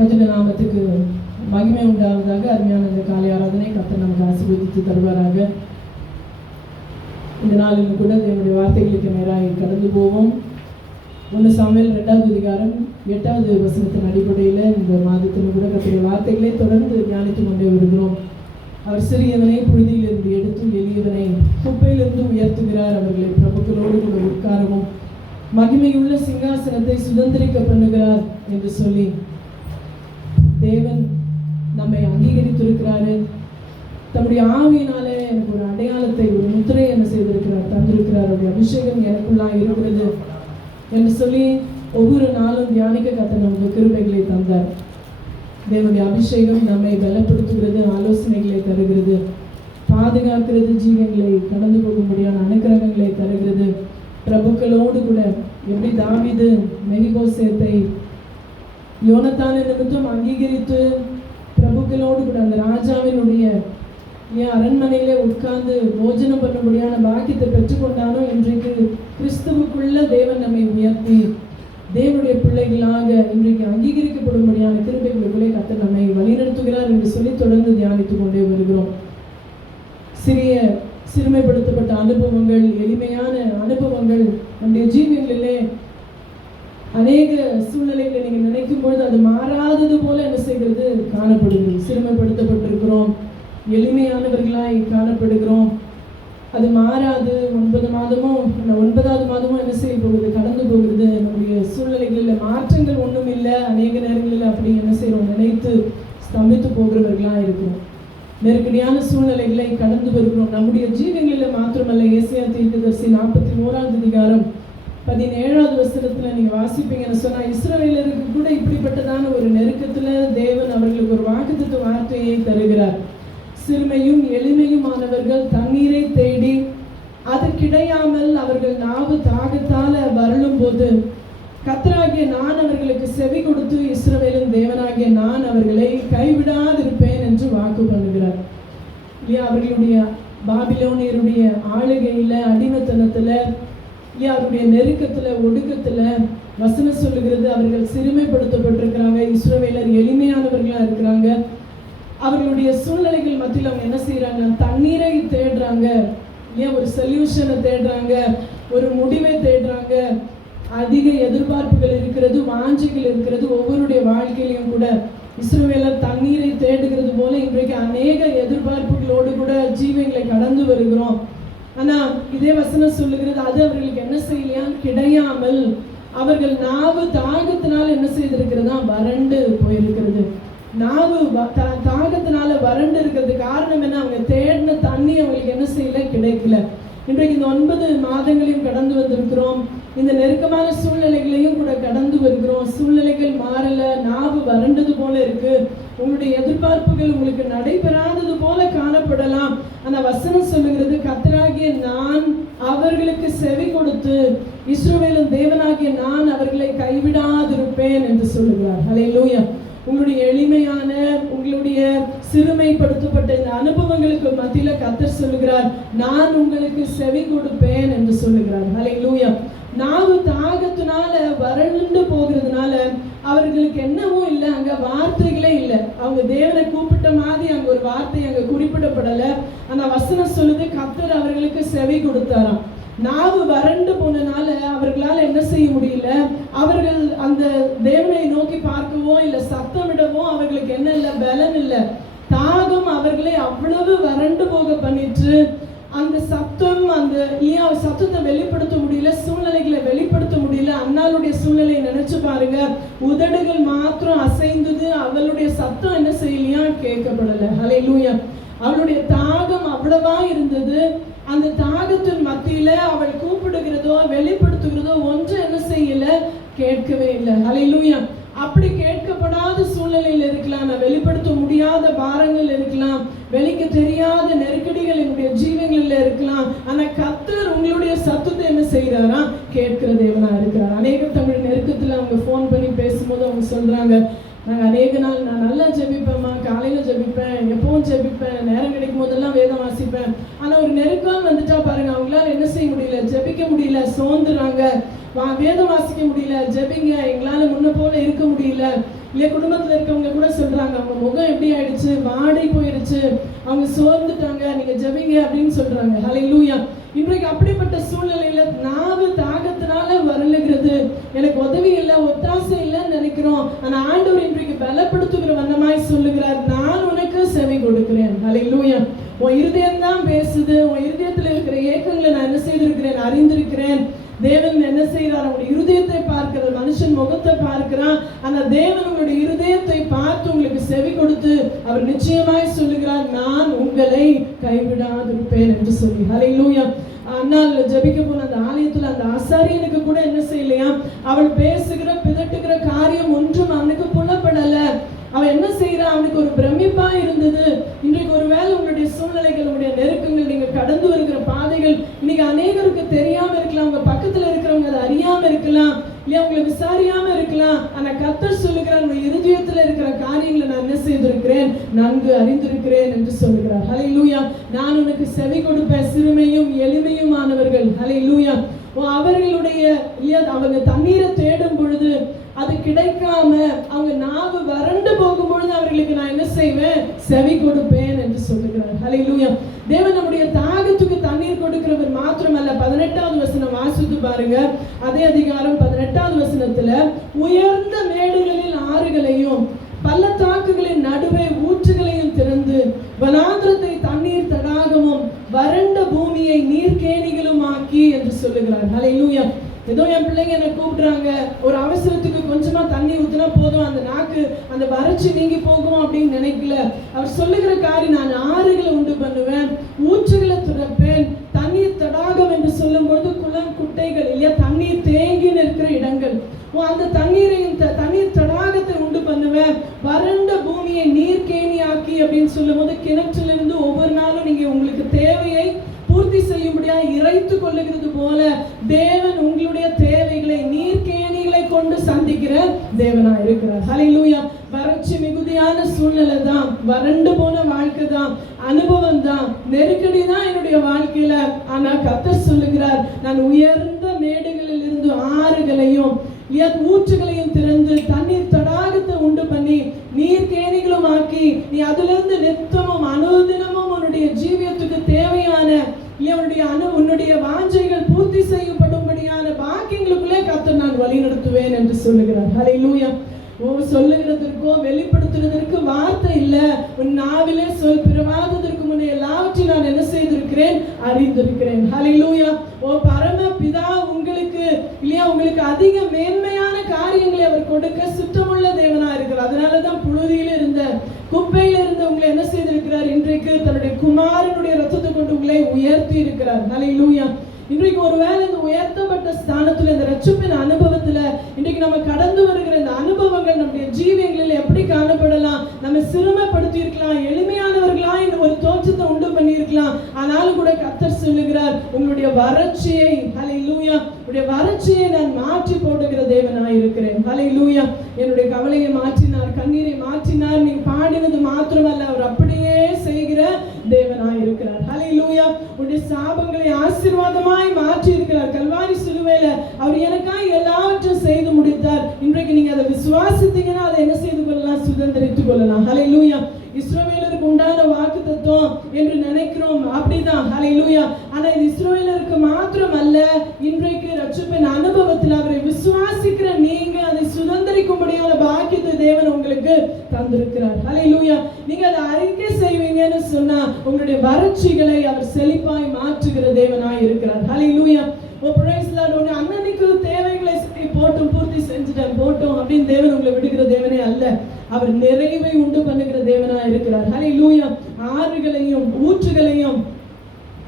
கர்த்தருடைய நாமத்துக்கு மகிமை உண்டாவதாக. அருமையான இந்த காலை ஆராதனை கர்த்தர் நமக்கு ஆசீர்வதித்து தருவாராக. இந்த நாளிலும் கூட தேவனுடைய வார்த்தைகளுக்கு நேராக கடந்து போவோம். 1 சாமுவேல் 2வது அதிகாரம் 8வது வசனத்தின் அடிப்படையில் இந்த மாதத்திலும் கூட கர்த்தருடைய வார்த்தைகளை தொடர்ந்து தியானித்து கொண்டே வருகிறோம். அவர் சிறியவனை புழுதியிலிருந்து எடுத்து எளியவனை குப்பையிலிருந்து உயர்த்துகிறார். அவர்களை பிரபுக்களோடு கூட உட்காரவும் மகிமையுள்ள சிங்காசனத்தை சுதந்திரிக்க பண்ணுகிறார் என்று சொல்லி தேவன் நம்மை அங்கீகரித்திருக்கிறாரு. தம்முடைய ஆவியினாலே எனக்கு ஒரு அடையாளத்தை, ஒரு முத்திரை என்ன செய்திருக்கிறார், தந்திருக்கிறார். அவருடைய அபிஷேகம் எனக்குள்ளாக இருக்கிறது என்று சொல்லி ஒவ்வொரு நாளும் தியானிக்க கர்த்தர் நமக்கு கிருபைகளை தந்தார். தேவனுடைய அபிஷேகம் நம்மை பலப்படுத்துகிறது, ஆலோசனைகளை தருகிறது, பாதுகாக்கிறது, ஜீவங்களை கடந்து போகும்படியான அனுக்கிரகங்களை தருகிறது. பிரபுக்களோடு கூட எப்படி தாவீது மெகிபோசேத்தை யோனத்தான் நிமித்தம் அங்கீகரித்து பிரபுக்களோடு கூட அந்த ராஜாவினுடைய அரண்மனையிலே உட்கார்ந்து போஜனம் பண்ணும்படியான பாக்கியத்தை பெற்றுக்கொண்டானோ, இன்றைக்கு கிறிஸ்துவுக்குள்ள தேவன் நம்மை உயர்த்தி தேவனுடைய பிள்ளைகளாக இன்றைக்கு அங்கீகரிக்கப்படும்படியான கிருபைகளுக்குள்ளே கர்த்தர் நம்மை வழிநடத்துகிறார் என்று சொல்லி தொடர்ந்து தியானித்துக் கொண்டே வருகிறோம். சிறுமைப்படுத்தப்பட்ட அனுபவங்கள், எளிமையான அனுபவங்கள் நம்முடைய ஜீவங்களிலே அநேக சூழ்நிலைகளை நீங்கள் நினைக்கும் பொழுது அது மாறாதது போல என்ன செய்கிறது, காணப்படுகிறது. சிறுமைப்படுத்தப்பட்டிருக்கிறோம், எளிமையானவர்களாய் காணப்படுகிறோம். அது மாறாது. 9வது மாதமும் என்ன செய்ய போகுது, கடந்து போகிறது. நம்முடைய சூழ்நிலைகளில் மாற்றங்கள் ஒன்றும் இல்லை. அநேக நேரங்களில் அப்படி என்ன செய்கிறோம், நினைத்து ஸ்தம்பித்து போகிறவர்களாக இருக்கிறோம். நெருக்கடியான சூழ்நிலைகளை கடந்து வருகிறோம். நம்முடைய ஜீவங்களில் மாத்திரமல்ல. ஏசாயா தீர்க்கதரிசி 41வது அதிகாரம் 17வது வசனத்தில் நீங்கள் வாசிப்பீங்கன்னு சொன்னால், இஸ்ரவேலருக்கு கூட இப்படிப்பட்டதான ஒரு நெருக்கத்தில் தேவன் அவர்களுக்கு ஒரு வாக்குத்தத்த வார்த்தையை தருகிறார். சிறுமையும் எளிமையுமானவர்கள் தண்ணீரை தேடி அது கிடையாமல் அவர்கள் நாவு தாகத்தால் வருளும் போது கர்த்தராகிய நான் அவர்களுக்கு செவி கொடுத்து இஸ்ரவேலின் தேவனாகிய நான் அவர்களை கைவிடாதிருப்பேன் என்று வாக்கு பண்ணுகிறார். இல்லையா, அவர்களுடைய பாபிலோனியருடைய ஆளுகையில், அடிமைத்தனத்தில், இல்லையா, அவருடைய நெருக்கத்தில், ஒடுக்கத்தில் வசனம் சொல்லுகிறது அவர்கள் சிறுமைப்படுத்தப்பட்டிருக்கிறாங்க. இஸ்ரவேலர் எளிமையானவர்களாக இருக்கிறாங்க. அவர்களுடைய சூழ்நிலைகள் மத்தியில் அவங்க என்ன செய்கிறாங்க, தண்ணீரை தேடுறாங்க. இல்லையா, ஒரு சொல்யூஷனை தேடுறாங்க, ஒரு முடிவை தேடுறாங்க. அதிக எதிர்பார்ப்புகள் இருக்கிறது, வாஞ்சைகள் இருக்கிறது. ஒவ்வொருடைய வாழ்க்கையிலையும் கூட இஸ்ரவேலர் தண்ணீரை தேடுகிறது போல இன்றைக்கு அநேக எதிர்பார்ப்புகளோடு கூட ஜீவங்களை கடந்து வருகிறோம். ஆனால் இதே வசனம் சொல்லுகிறது அது அவர்களுக்கு என்ன செய்யலையாம், கிடையாமல் அவர்கள் நாவு தாகத்தினால் என்ன செய்திருக்கிறதா, வறண்டு போயிருக்கிறது. நாவு தாகத்தினால வறண்டு இருக்கிறது காரணம் என்ன, அவங்க தேடின தண்ணி அவங்களுக்கு என்ன செய்யல, கிடைக்கல. இன்றைக்கு இந்த 9 மாதங்களையும் கடந்து வந்திருக்கிறோம். இந்த நெருக்கமான சூழ்நிலைகளையும் கூட கடந்து வருகிறோம். சூழ்நிலைகள் மாறல, நாவு வறண்டது போல இருக்கு. உங்களுடைய எதிர்பார்ப்புகள் உங்களுக்கு நடைபெறாதது போல காணப்படலாம். ஆனால் வசனம் சொல்லுகிறது கர்த்தராகிய நான் அவர்களுக்கு செவி கொடுத்து இஸ்ரவேலின் தேவனாகிய நான் அவர்களை கைவிடாதிருப்பேன் என்று சொல்லுகிறார். ஹல்லேலூயா. உங்களுடைய எளிமையான, உங்களுடைய சிறுமைப்படுத்தப்பட்ட இந்த அனுபவங்களுக்கு மத்தியில கர்த்தர் சொல்லுகிறார் நான் உங்களுக்கு செவி கொடுப்பேன் என்று சொல்லுகிறார். ஹல்லேலூயா. நாவு தாகத்தினால வறண்டு போகிறதுனால அவர்களுக்கு என்னவோ இல்லை, அங்க வார்த்தைகளே இல்லை. அவங்க தேவனை கூப்பிட்ட மாதிரி அங்க ஒரு வார்த்தை அங்க குறிப்பிடப்படல. ஆனா வசனம் சொல்லுது கர்த்தர் அவர்களுக்கு செவி கொடுத்தாராம். நாவு வறண்டு போனனால அவர்களால் என்ன செய்ய முடியல, அவர்கள் அந்த தேவனை நோக்கி பார்க்கவோ இல்லை சத்தமிடவோ அவர்களுக்கு என்ன இல்லை, பலன் இல்லை. தாகம் அவர்களை அவ்வளவு வறண்டு போக பண்ணிட்டு அந்த சத்தம், அந்த சத்தத்தை வெளிப்படுத்த முடியல, சூழ்நிலைகளை வெளிப்படுத்த முடியல. அன்னாளுடைய சூழ்நிலையை நினைச்சு பாருங்க, உதடுகள் மாத்திரம் அசைந்தது, அவளுடைய சத்தம் என்ன செய்யலையா, கேட்கப்படலை. ஹல்லேலூயா. அவளுடைய தாகம் அவ்வளவா இருந்தது. அந்த தாகத்தின் மத்தியில அவள் கூப்பிடுகிறதோ வெளிப்படுத்துகிறதோ ஒன்று என்ன செய்யல, கேட்கவே இல்லை. ஹல்லேலூயா. அப்படி கேட்கப்படாத சூழ்நிலையில் இருக்கலாம், வெளிப்படுத்த முடியாத பாரங்கள் இருக்கலாம், வெளிக்கு தெரியாத நெருக்கடிகள் என்னுடைய ஜீவங்களில் இருக்கலாம். ஆனா கர்த்தர் உங்களுடைய சத்தத்தை என்ன செய்யறாரா, கேட்கிற தேவனா இருக்கிறார். அநேக தமிழ் நெருக்கத்துல அவங்க போன் பண்ணி பேசும்போது அவங்க சொல்றாங்க, நாங்கள் அநேக நாள் நான் நல்லா ஜெபிப்பேம்மா, காலையில் ஜெபிப்பேன், எப்பவும் ஜெபிப்பேன், நேரம் கிடைக்கும் போதெல்லாம் வேதம் வாசிப்பேன். ஆனால் ஒரு நெருக்கம் வந்துட்டா பாருங்க, அவங்களால என்ன செய்ய முடியல, ஜெபிக்க முடியல, சோர்ந்துறாங்க, வேதம் வாசிக்க முடியல, ஜெபிங்க, எங்களால் முன்ன போல இருக்க முடியல. இல்லையா குடும்பத்தில் இருக்கவங்க கூட சொல்றாங்க, அவங்க முகம் எப்படி ஆயிடுச்சு, வாடி போயிடுச்சு, அவங்க சோர்ந்துட்டாங்க, நீங்க ஜெபிங்க அப்படின்னு சொல்றாங்க. ஹல்லேலூயா. இன்றைக்கு அப்படிப்பட்ட சூழ்நிலையில நாவு தாகத்தினால வருகிறது, எனக்கு உதவி இல்லை, ஒத்தாசை இல்லைன்னு நினைக்கிறோம். ஆனா ஆண்டவர் இன்றைக்கு பலப்படுத்துகிற வண்ணமாய் சொல்லுகிறார், நான் உனக்கு செவி கொடுக்கிறேன். ஹல்லேலூயா. உன் இருதயம் தான் பேசுது, உன் இருதயத்தில் இருக்கிற ஏக்கங்களை நான் என்ன செய்திருக்கிறேன், அறிந்திருக்கிறேன். தேவன் என்ன செய்கிறார், அவங்களுடைய இருதயத்தை பார்க்கிறார். மனுஷன் முகத்தை பார்க்கிறான், ஆனா தேவன் உங்களுடைய இருதயத்தை பார்த்து உங்களுக்கு செவி கொடுத்து அவர் நிச்சயமாய் சொல்லுகிறார், நான் உங்களை கைவிடாதிருப்பேன் என்று சொல்லி. ஹல்லேலூயா. ஆனால் ஜெபிக்க போன அந்த ஆலயத்துல அந்த ஆசாரியனுக்கு கூட என்ன செய்யலையா, அவள் பேசுகிற பிதட்டுகிற காரியம் ஒன்றும் அவனுக்கு புலப்படல. அவன் என்ன செய்யறான், அவனுக்கு ஒரு பிரமிப்பா இருந்தது. இன்றைக்கு ஒருவேளை உங்களுடைய சூழ்நிலைகள், உங்களுடைய நெருக்கங்கள், நீங்க கடந்து வருகிற பாதைகள் இன்னைக்கு அநேகருக்கு தெரியாம இருக்கலாம், உங்க பக்கத்துல இருக்கிறவங்க அதை அறியாம இருக்கலாம், இல்லையா உங்களை விசாரியாம இருக்கலாம். ஆனா கர்த்தர் சொல்லுகிறார், உங்க இருதயத்துல இருக்கிற காரியங்களை நான் என்ன செய்திருக்கிறேன், நன்கு அறிந்திருக்கிறேன் என்று சொல்லுகிறார். ஹல்லேலூயா. நான் உனக்கு செவி கொடுப்பேன், சிறுமையும் எளிமையுமானவர்கள். ஹல்லேலூயா. அவர்களுடைய அவங்க தண்ணீரை தேடும் பொழுது அது கிடைக்காம அவங்க நாவு வறண்டு போகும் பொழுது அவர்களுக்கு நான் என்ன செய்வேன், செவி கொடுப்பேன் என்று சொல்லுகிறார். ஹல்லேலூயா. தேவன் நம்முடைய தாகத்துக்கு தண்ணீர் கொடுக்கிறவர் மாத்திரமல்ல. 18வது வசனம் வாசித்து பாருங்க. அதே அதிகாரம் 18வது வசனத்துல, உயர்ந்த மேடுகளில் ஆறுகளையும் பள்ளத்தாக்குகளின் நடுவே ஊற்றுகளையும் திறந்து வனாந்திரத்தை தண்ணீர் தடாகமும் வறண்ட பூமியை நீர்க்கேணிகளும் ஆக்கி என்று சொல்லுகிறார். ஹல்லேலூயா. ஏதோ என் பிள்ளைங்க என்ன கூப்பிடுறாங்க, ஒரு அவசரத்துக்கு கொஞ்சமா தண்ணி ஊத்தினா போதும், அந்த நாக்கு அந்த வறட்சி நீங்கி போகும் அப்படின்னு நினைக்கல. அவர் சொல்லுகிற காரியம், நான் ஆறுகளை உண்டு பண்ணுவேன், ஊற்றுகளை துறப்பேன். தண்ணீர் தடாகம் என்று சொல்லும் பொழுது குளம் குட்டைகள், இல்லையா தண்ணீர் தேங்கி நிற்கிற இடங்கள், அந்த தண்ணீரையும் தண்ணீர் தடாகத்தை உண்டு பண்ணுவேன். வறண்ட பூமியை நீர்க்கேணி ஆக்கி அப்படின்னு சொல்லும் போது கிணற்றிலிருந்து ஒவ்வொரு நாளும் நீங்க உங்களுக்கு தேவையை பூர்த்தி செய்யும்படியா இறைத்து கொள்ளுகிறது போல தேவன் உங்களுடைய தேவைகளை நீர்க்கேணிகளை கொண்டு சந்திக்கிற தேவனா இருக்கிறார். ஹல்லேலூயா. வறட்சி மிகுதியான சூழ்நிலை தான், வறண்டு போன வாழ்க்கை தான், அனுபவம் தான், நெருக்கடி தான் என்னுடைய வாழ்க்கையில. ஆனா கர்த்தர் சொல்லுகிறார், நான் உயர்ந்த மேடுகளில் இருந்து ஆறுகளையும் ஊற்றுகளையும் திறந்து தண்ணீர் தடாகத்தை உண்டு பண்ணி நீர்க்கேணிகளும் ஆக்கி, நீ அதுல இருந்து நித்தமும் அனுதினமும் உன்னுடைய ஜீவியத்துக்கு தேவையான உன்னுடைய வாஞ்சைகள் பூர்த்தி செய்யப்படும்படியான பாக்கியங்களுக்குள்ளே கர்த்தர் நான் வழி நடத்துவேன் என்று சொல்லுகிறார். ஹல்லேலூயா. சொல்லுகிறதற்கோ வெளிப்படுத்துவதற்கு வார்த்தை இல்ல. உன் நாவிலே சொல், பிறவாததற்கு முன்னே எல்லாவற்றையும் நான் என்ன செய்திருக்கிறேன், அறிந்திருக்கிறேன். ஹல்லேலூயா. பரம பிதா உங்களுக்கு இல்லையா, உங்களுக்கு அதிக மேன்மையான காரியங்களை அவர் கொடுக்க சுத்தமுள்ள தேவனா இருக்கிறார். அதனாலதான் புழுதியில இருந்த குப்பையில இருந்த உங்களை என்ன செய்திருக்கிறார், இன்றைக்கு தன்னுடைய குமாரனுடைய ரத்தத்தை கொண்டு உங்களை உயர்த்தி இருக்கிறார். ஹல்லேலூயா. இன்றைக்கு ஒருவேளை இந்த உயர்த்தப்பட்ட ஸ்தானத்துல, இந்த ரட்சிப்பின் அனுபவத்துல இன்றைக்கு நம்ம கடந்து வருகிற இந்த அனுபவங்கள் நம்முடைய ஜீவியங்களில் எப்படி காணப்படலாம், நம்ம சிரமப்படுத்தி இருக்கலாம், எளிமையானவர்களா இந்த ஒரு தோற்றத்தை உண்டு பண்ணி இருக்கலாம். ஆனாலும் கூட கர்த்தர் சொல்லுகிறார், உங்களுடைய வறட்சியை, ஹல்லேலூயா, உங்களுடைய வறட்சியை நான் மாற்றி போடுகிற தேவனாய் இருக்கிறேன். ஹல்லேலூயா. என்னுடைய கவலையை மாற்றினார், கண்ணீரை மாற்றினார். நீங்க பாடினது மாத்திரமல்ல, அவர் அப்படியே செய்கிற தேவனாய் இருக்கிறார். ஹல்லேலூயா. உங்களுடைய சாபங்களை ஆசீர்வாதமாய் மாற்றி இருக்கிறார். கல்வாரி சிலுவையில அவர் எனக்காக எல்லாவற்றையும் செய்து முடித்தார். இன்றைக்கு நீங்க அதை விசுவாசித்தீங்கன்னா அதை என்ன செய்து கொள்ளலாம், சுதந்திரித்துக் கொள்ளலாம். ஹல்லேலூயா. இஸ்ரவேலருக்கு உண்டான வாக்குத்தத்தம் என்று நினைக்கிறோம், அப்படிதான். ஹல்லேலூயா. ஆனா இது இஸ்ரவேலருக்கு மாத்திரம் அல்ல, இன்றைக்கு ரட்சிப்பின் அனுபவத்தில் அவரை விசுவாசிக்கிற நீங்க அதை சுதந்திரிக்கும்படியான பாக்கியத்தை தேவன் உங்களுக்கு தந்திருக்கிறார். ஹல்லேலூயா. நீங்க அதை அறிக்கை செய்வீங்கன்னு சொன்னா உங்களுடைய வறட்சிகளை அவர் செழிப்பாய் மாற்றுகிற தேவனாய் இருக்கிறார். ஹல்லேலூயா. அன்னைக்கு தேவைகளை போட்டும் பூர்த்தி செஞ்சுட்டேன் போட்டோம் அப்படின்னு தேவன் உங்களை விடுகிற தேவனே அல்ல, அவர் நிறைவை உண்டு பண்ணுகிற தேவனா இருக்கிறார். ஹல்லேலூயா. ஆறுகளையும் ஊற்றுகளையும்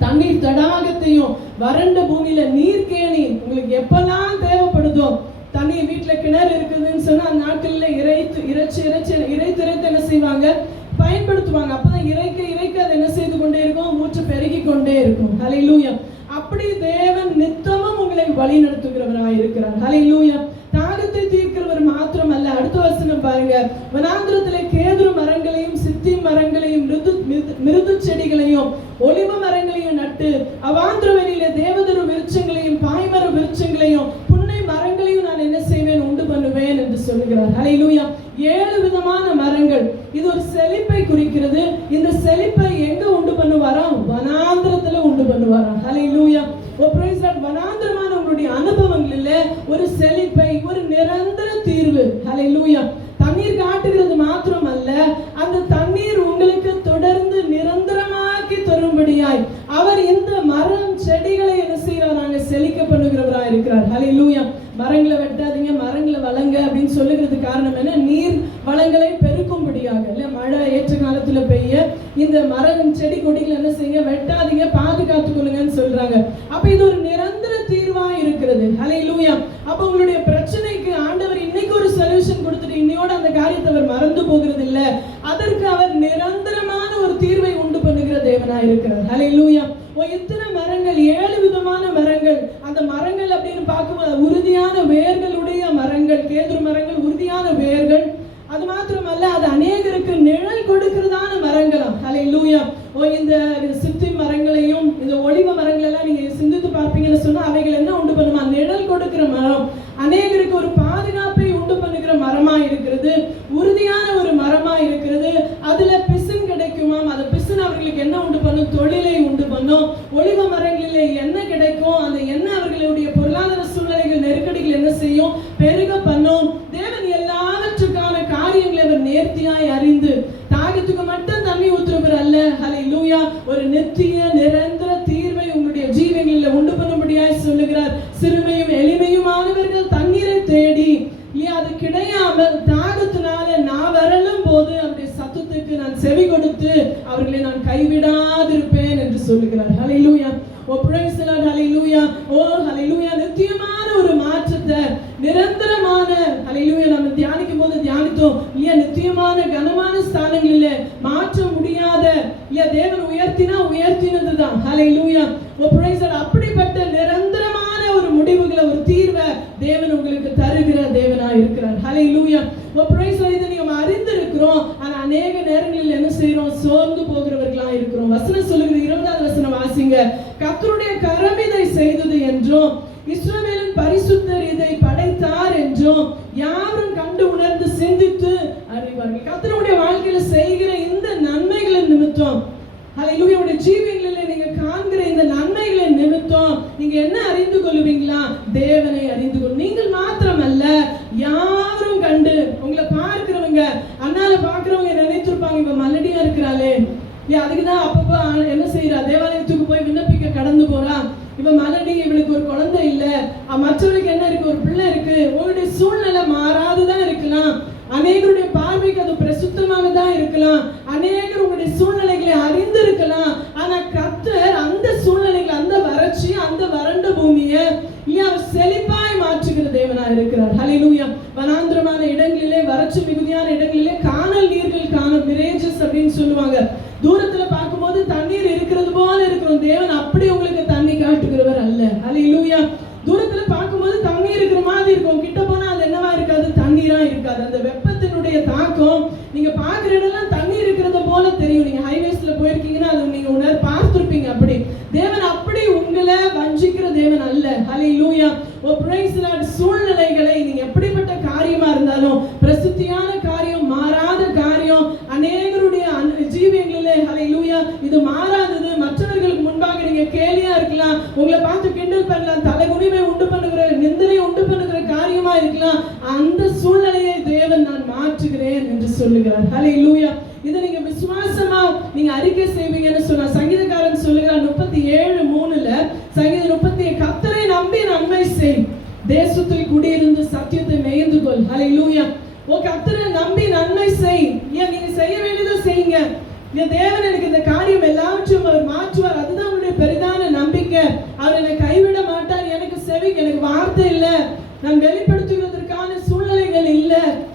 தண்ணீர் தடாகத்தையும் வறண்ட பூமியில நீர்க்கேணி, உங்களுக்கு எப்பெல்லாம் தேவைப்படுதோ, தண்ணி வீட்டுல கிணறு இருக்குதுன்னு சொன்னா அந்த நாட்கள்ல இறைத்து என்ன செய்வாங்க, பயன்படுத்துவாங்க. அப்பதான் இறைக்க அது என்ன செய்து கொண்டே இருக்கும், மூச்சு பெருகி கொண்டே இருக்கும். ஹல்லேலூயா. அப்படி தேவன் நித்தமும் உங்களை வழி நடத்துகிறவராய் இருக்கிறார். ஹல்லேலூயா. தாகத்தை தீர்க்கிறவர் மாத்திரம் அல்ல. அடுத்த வசனம் பாருங்க. வனாந்திரத்திலே கேதுரு மரங்களையும் சித்தி மரங்களையும் மிருது செடிகளையும் ஒலிவ மரங்களையும் நட்டு அவாந்திர வெளியில தேவதரு விருட்சங்களையும் பாய்மர விருட்சங்களையும் புன்னை மரங்களையும் நான் என்ன செய்வேன், உண்டு பண்ணுவேன் என்று சொல்லுகிறார். ஹல்லேலூயா. மரங்கள். இது ஒரு செழிப்பை குறிக்கிறது. இந்த செழிப்பை எங்க உண்டு பண்ணுவாராம்? வனாந்திரத்துல உண்டு பண்ணுவாராம். ஹல்லேலூயா. வனாந்திரமான உங்களுடைய அனுபவங்களில் ஒரு செழிப்பை, ஒரு நிரந்தர தீர்வு. ஹல்லேலூயா. தண்ணீர் காட்டுகிறது மாத்திரம் அல்ல, அந்த தண்ணீர் உங்களுக்கு தொடர்ந்து நிரந்தரமாக்கி தரும்படியாய் அவர் இந்த மரம் செடிகளை என்ன செய்யறாங்க? செழிக்க பண்ணுகிறவராய் இருக்கிறார். ஹல்லேலூயா. மரங்களை வெட்டாதீங்க, மரங்களை வளங்க அப்படின்னு சொல்லுகிறது காரணம் என்ன? நீர் வளங்களை பெருக்கும்படியாக. இல்ல, மழை ஏற்ற காலத்துல பெய்ய இந்த மரம் செடி கொடிகள் என்ன செய்யுங்க? வெட்டாதீங்க, பாதுகாத்துக் கொள்ளுங்கன்னு சொல்றாங்க. அப்ப இது ஒரு நிரந்தர தீர்வா இருக்கிறது. ஹல்லேலூயா. அப்ப உங்களுடைய பிரச்சனைக்கு ஆண்டவர் இன்னைக்கு ஒரு சொல்யூஷன் கொடுத்துட்டு இன்னையோட அந்த காரியத்தை அவர் மறந்து போகிறது இல்ல, அதற்கு அவர் நிரந்தரமான ஒரு தீர்வை உண்டு பண்ணுகிற தேவனா இருக்கிறார். ஹல்லேலூயா. இத்தனை மரங்கள், 7 விதமான மரங்கள். அந்த மரங்கள் அப்படின்னு பார்க்கும்போது உறுதியான வேர்களுடைய மரங்கள். கேதுரு மரங்கள் உறுதியான வேர்கள். அது மாத்திரமல்ல, அது அநேகருக்கு நிழல் கொடுக்கிறதான மரங்களாம். ஹல்லேலூயா. இந்த சித்தி மரங்களையும் இந்த ஒலிவ மரங்கள் எல்லாம் நீங்க சிந்தித்து பார்ப்பீங்கன்னு சொன்னா அவைகள் என்ன உண்டு பண்ணுமா? நிழல் கொடுக்கிற மரம். அநேகருக்கு ஒரு பாதுகாப்பை உண்டு பண்ணுகிற மரமா இருக்கிறது. உறுதியான ஒரு மரமா இருக்கிறது. அதுல பிசின் கிடைக்குமாம். அந்த பிசின் அவர்களுக்கு என்ன உண்டு பண்ணும்? தொழிலை உண்டு பண்ணும். ஒலிவ மரங்களிலே என்ன கிடைக்கும்? அந்த எண்ணெய் அவர்களுடைய பொருளாதார சூழ்நிலைகள், நெருக்கடிகள் என்ன செய்யும்? பெருக பண்ணும். தேவன் எல்லாவற்றுக்கான காரியங்களை அவர் நேர்த்தியாய் அறிந்து தாகத்துக்கு மட்டும் தண்ணி ஊற்றுவர் அல்ல. ஹல்லேலூயா. ஒரு நித்திய நிரந்தர தீர்வை உங்களுடைய ஜீவங்களில் உண்டு பண்ணும்படியாய் சொல்லுகிறார். சிறுமையும் எளிமையுமானவர்கள் தண்ணீரை தேடி அது கிடையாமல் தாகத்தினால நான் வரலும் போது அவருடைய சத்தத்துக்கு நான் செவி கொடுத்து அவர்களை நான் கைவிடாதிருப்பேன் என்று சொல்லுகிறார். ஹல்லேலூயா. ஹல்லேலூயா. ஹல்லேலூயா. நித்தியமான ஒரு மாற்றத்தை, நிரந்தரமான, ஹல்லேலூயா, நம்ம தியானிக்கும் போது தியானித்தோம் இல்லையா? நித்தியமான கனமான ஸ்தானங்களிலே மாற்ற முடியாத இல்லையா? தேவன் உயர்த்தினா உயர்த்தினதுதான். ஹல்லேலூயா. அப்படிப்பட்ட நிரந்தரமான ஒரு முடிவுகளை, ஒரு தீர்வை தேவன் உங்களுக்கு தருகிற தேவனா இருக்கிறார். ஹல்லேலூயா. இதை நீங்க அறிந்திருக்கிறோம். ஆனா அநேக நேரங்களில் என்ன செய்யறோம்? சோர்ந்து போகிறவர்களா இருக்கிறோம். வசனம் சொல்லுகிறது, 20வது வசனம் வாசிங்க. கர்த்தருடைய கரம் இதை செய்தது என்றும் இஸ்ரவேலின் பரிசுத்தர் இதை படைத்தார் என்றும் யாரும் கண்டு உணர்ந்து சிந்தித்து அறிவார்கள். கர்த்தருடைய வாழ்க்கையில செய்கிற இந்த நன்மைகளின் நிமித்தம், ஹல்லேலூயா, உடைய ஜீவியங்களிலே நீங்க காண்கிற இந்த நன்மைகளின் நிமித்தம் நீங்க என்ன அறிந்து கொள்வீங்களா? தேவனை அறிந்து கொள். நீங்கள் மாத்திரமல்ல, யாரும் கண்டு உங்களை பார்க்கிறவங்க, அண்ணால பார்க்கிறவங்க நினைத்திருப்பாங்க, இவ மல்லடியா இருக்கிறாளே, அதுக்குதான் அப்பப்ப என்ன செய்யறா? தேவாலயத்துக்கு போய் விண்ணப்பிக்க கடந்து போறா. இவ மலடி, இவளுக்கு ஒரு குழந்தை இல்ல, மற்றவளுக்கு என்ன இருக்கு? ஒரு பிள்ளை இருக்கு. உங்களுடைய சூழ்நிலை மாறாதுதான் இருக்கலாம். அநேகருடைய பார்வைக்கு அது பிரசுத்தமானதான் இருக்கலாம். அநேகர் உங்களுடைய சூழ்நிலைகளை அறிந்திருக்கலாம். ஆனா கர்த்தர் அந்த சூழ்நிலைகள், அந்த வறட்சி, அந்த வறண்ட பூமியை அவர் செழிப்பாய் மாற்றுகிற தேவனா இருக்கிறார். ஹல்லேலூயா. வனாந்திரமான இடங்களிலே, வறட்சி மிகுதியான இடங்களிலே காணல் நீர்கள் காணும், மிரேஜஸ் அப்படின்னு சொல்லுவாங்க. தூரத்துல பார்க்கும்போது தண்ணீர் இருக்கிறது போல இருக்கிறோம். தேவன் அப்படி உங்களுக்கு தண்ணி காட்டுகிறவர் அல்ல. ஹல்லேலூயா. தூரத்துல பார்க்கும்போது தண்ணீர் இருக்கிற மாதிரி இருக்கும், கிட்ட போனா அது என்னவா இருக்காது? தண்ணீரா இருக்காது. அந்த வெப்பத்தினுடைய தாக்கம் நீங்க பாக்குற இடம்லாம் தண்ணீர் இருக்கிறத போல தெரியும். நீங்க ஹைவேஸ்ல போயிருக்கீங்கன்னா அது நீங்க பார்த்திருப்பீங்க. அப்படி தேவன் அப்படி உங்களை வஞ்சிக்கிற தேவன் அல்ல. ஹல்லேலூயா. சூழ்நிலைகளை நீங்க எப்படிப்பட்ட காரியமா இருந்தாலும், பிரசித்தியான காரியம், மாறாத காரியம், அநேகருடைய ஜீவியங்களிலே ஹல்லேலூயா இது மாறாதது. மற்றவர்களுக்கு முன்பாக நீங்க கேலியா இருக்கலாம், உங்களை பார்த்து கிண்டல் பண்ணலாம், தலைகுனிவை உண்டு பண்ணுகிற, நிந்தனை உண்டு பண்ணுகிற காரியமா இருக்கலாம். அந்த சூழ்நிலையை தேவன் நான் மாற்றுகிறேன் என்று சொல்லுகிறார். ஹல்லேலூயா. இதை நீங்க விசுவாசமா நீங்க அறிக்கை செய்வீங்கன்னு சொன்னா சங்கீதக்காரன் சொல்லுகிறார் 37:3ல, சங்கீதம் 37, கர்த்தரை நம்பி நன்மை செய், தேசத்தில் குடியிருந்து சத்தியத்தை மேய்ந்து கொள். ஹல்லேலூயா. கர்த்தரை நம்பி நன்மை செய். நீங்க செய்ய வேண்டியதை செய்யுங்க. தேவன் எனக்கு இந்த காரியம் எல்லாவற்றையும் அவர் மாற்றுவார். அதுதான் உங்களுடைய பெரிதான நம்பிக்கை. அவர் என்னை கைவிட மாட்டார். எனக்கு செவி, எனக்கு வார்த்தை இல்ல, நான் வெளிப்படுத்துவதற்கான சூழ்நிலைகள் இல்ல,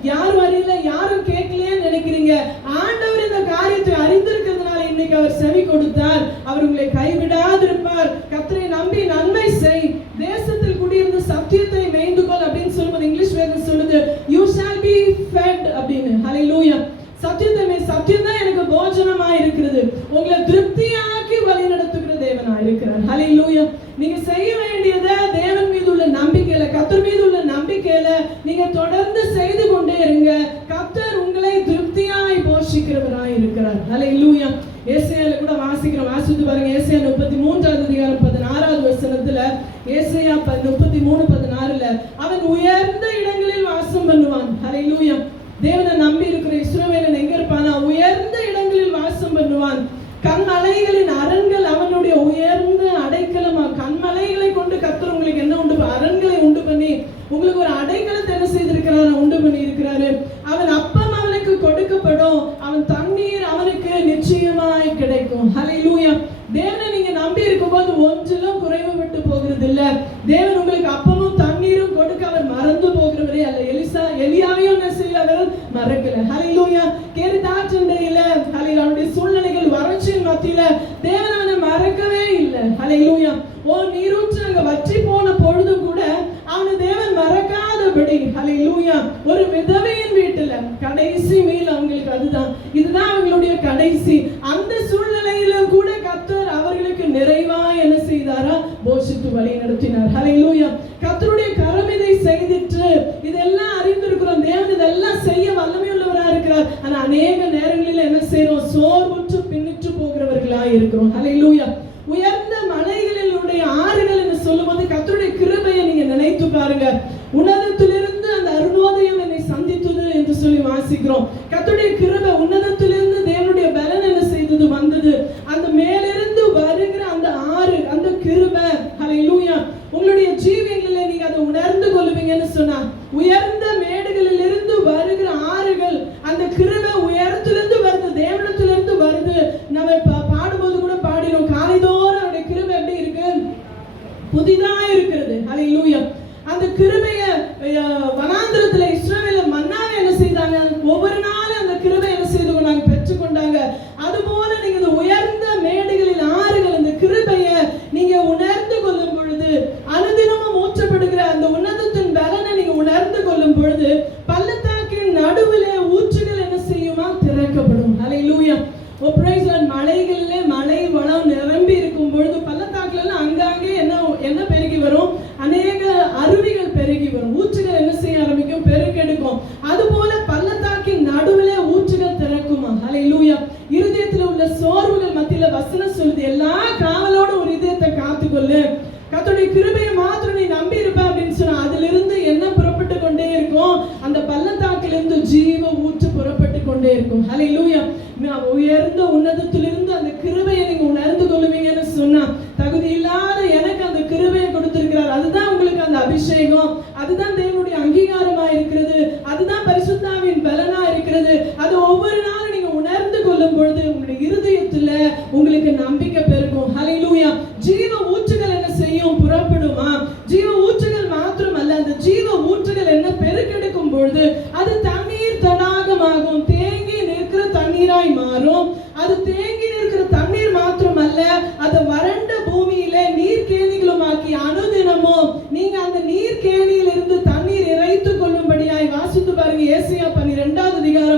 யாரும் அறியல, யாரும் கேட்கலையே நினைக்கிறீங்க. ஆண்டவர் இந்த காரியத்தை அறிந்திருக்கிறதுனால இன்னைக்கு அவர் செவி கொடுத்தார். அவர் உங்களை கைவிடாதிருப்பார். கர்த்தரை நம்பி நன்மை செய், தேசத்தில் குடியிருந்து சத்தியத்தை மேய்ந்து கொள் அப்படின்னு சொல்லும்போது இங்கிலீஷ் வேதம் சொல்லுது, you shall be fed அப்படின்னு. ஹல்லேலூயா. சத்தியம் தான் எனக்கு போஜனமா இருக்கிறது. உங்களை திருப்தியாக்கி வழி நடத்துகிற தேவனா இருக்கிறார். ஹல்லேலூயா. நீங்க செய்ய வேண்டியதை தேவன் மீது உள்ள நம்பிக்கையில, கர்த்தர் மீது உள்ள நம்பிக்கையில நீங்க தொடர்ந்து செய்து கொண்டே இருங்க. கர்த்தர் உங்களை திருப்தி 33:16 அவன் உயர்ந்த இடங்களில் வாசம் பண்ணுவான். ஹல்லேலூயா. தேவனை நம்பி இருக்கிற இஸ்ரவேலன் எங்க இருப்பானா? உயர்ந்த இடங்களில் வாசம் பண்ணுவான். கண்மலைகளின் அரண்கள் அவனுடைய உயர்ந்த அடைக்கலமா. கண்மலைகளை கொண்டு கர்த்தர் உங்களுக்கு என்ன உண்டு? அரண்களை உண்டு பண்ணி உங்களுக்கு ஒரு அடைக்கலத்தை என்ன செய்திருக்கிறாரு? உண்டு பண்ணி இருக்கிறாரு. அவன் அப்பம் அவனுக்கு கொடுக்கப்படும், அவன் தண்ணீர் அவனுக்கு நிச்சயமாய் கிடைக்கும். ஹல்லேலூயா. தேவனை நீங்க நம்பி இருக்கும்போது ஒன்றிலும் குறைவுபட்டு போகிறது இல்ல. தேவன் உங்களுக்கு அப்பமும் தண்ணீரும் கொடுக்க அவர் மறந்து போகிறவரே அல்ல. எலியாவையும் என்ன செய்யவர்? மறக்கல. ஹல்லேலூயா. கேரிதாற்றண்டையில அவனுடைய சூழ்நிலைகள் வறட்சியின் மத்தியில தேவன் அவனை மறக்கவே இல்லை. ஹல்லேலூயா. நீரூற்று அங்க வற்றி போன பொழுது கூட அவனை தேவன் மறக்காதபடி. ஹல்லேலூயா. ஒரு விதவையின் வீட்டுல கடைசி மீல் அவங்களுக்கு இதுதான் அவங்களுடைய கடைசி. அந்த சூழ்நிலையிலும் கூட கர்த்தர் அவர்களுக்கு நிறைவா என்ன செய்தாரா? போஷித்து வழி நடத்தினார். ஹல்லேலூயா. கர்த்தருடைய கரம் இதை செய்திட்டு இதெல்லாம் அறிந்திருக்கிறோம். தேவன் இதெல்லாம் செய்ய வல்லமை உள்ளவரா இருக்கிறார். ஆனா அநேக நேரங்களில் என்ன செய்யறோம்? சோர்வுற்று பின்னிட்டு போகிறவர்களா இருக்கிறோம். ஹல்லேலூயா. உயர்ந்த மலைகளிலுடைய ஆறுகள் என்று சொல்லும்போது கர்த்தருடைய கிருபையை நீங்க நினைத்து பாருங்க. உன்னதத்திலிருந்து அந்த அருணோதயம் என்னை சந்தித்தது என்று சொல்லி வாசிக்கிறோம். கர்த்தருடைய கிருபை உன்னதத்திலிருந்து தேவனுடைய பலன் என்ன செய்தது? வந்தது. அந்த மேலிருந்து வருகிற அந்த ஆறு, அந்த கிருபை. ஹல்லேலூயா. உங்களுடைய ஜீவியங்களிலே நீங்க அதை உணர்ந்து கொள்வீங்கன்னு சொன்னா, உயர்ந்த மேடுகளில் இருந்து வருகிற ஆறுகள், அந்த கிருபை உயரத்திலிருந்து வருது, தேவனத்திலிருந்து வருது. நம்ம பாடும்போது கூட பாடினோம், காலைதோறும் அவருடைய கிருபை எப்படி இருக்கு? புதிதா இருக்கிறது. ஹல்லேலூயா. அந்த கிருபைய வனாந்திரத்துல இஸ்ரவேலர் மன்னாவை என்ன செய்தாங்க? ஒவ்வொரு நாளும் அந்த கிருபை என்ன செய்து கொண்டாங்க? பெற்றுக்கொண்டாங்க. அதுபோல நீங்க இந்த உயர்ந்த மேடுகளில் ஆறுகள், இந்த கிருபைய நீங்க உணர்ந்து கொள்ளும் பொழுது, அனுதினமும் ஊற்றப்படுகிற அந்த உன்னதத்தின் பலனை நீங்க உணர்ந்து கொள்ளும் பொழுது, பள்ளத்தாக்கின் நடுவிலே ஊற்றுகள் என்ன செய்யுமா? திறக்கப்படும். ஹல்லேலூயா. மலைகளிலே மலை வளம் நிரம்பி இருக்கும் பொழுது பள்ளத்தாக்குல அங்காங்கே என்ன பெருகி வரும்? அநேக அருவிகள் பெருகி வரும். ஊற்றுகள் என்ன செய்ய ஆரம்பிக்கும்? பெருக்கெடுக்கும். அதுபோல பள்ளத்தாக்கின் நடுவிலே ஊற்றுகள் திறக்குமா? ஹல்லேலூயா. இருதயத்தில் உள்ள சோர்வுகள் மத்தியில வசனம் சொல்லுது, எல்லா காவலோட ஒரு இதயத்தை காத்துக்கொள்ளு. கர்த்தருடைய கிருபையை மாத்திரம் நீ நம்பி இருப்ப அப்படின்னு சொன்னா அதிலிருந்து என்ன புறப்பட்டு கொண்டே இருக்கும்? அந்த பள்ளத்தாக்கிலிருந்து ஜீவ ஊற்று புறப்பட்டு கொண்டே இருக்கும். ஹல்லேலூயா. உயர்ந்த உன்னதத்திலிருந்து அந்த கிருபையை நீங்க உணர்ந்து கொள்வீங்கன்னு சொன்னா, தகுதி இல்லாத எனக்கு அந்த கிருபையை கொடுத்திருக்கிறார். அதுதான் உங்களுக்கு அந்த அபிஷேகம், அதுதான் தேவனுடைய அங்கீகாரமா இருக்கிறது, அதுதான் பரிசுத்தாவின் பலனா இருக்கிறது. அது ஒவ்வொரு நாளும் நீங்க உணர்ந்து கொள்ளும் பொழுது உங்களுடைய இருதயத்துல உங்களுக்கு நம்பிக்கை பெருகும். ஹல்லேலூயா. ஜீவ ஊற்றுகள் என்ன செய்யும்? புறப்படுமா. ஜீவ ஊற்றுகள் மாத்திரம் அல்ல, அந்த ஜீவ ஊற்றுகள் என்ன பெருக்கெடுக்கும் பொழுது அது தண்ணீர் தடாகமாகும், தேங்கி நிற்கிற தண்ணீராய் மாறும். அது தேங்கி நிற்கிற தண்ணீர் மாத்திரம் அல்ல, அது வறண்ட பூமியிலே நீர்க்கேணிகளுமாக்கி அனுதினமும் நீங்க அந்த நீர்க்கேணியிலிருந்து தண்ணீர் இறைத்து கொள்ளும்படியாய் வாசித்து பாருங்க. ஏசாயா 12:3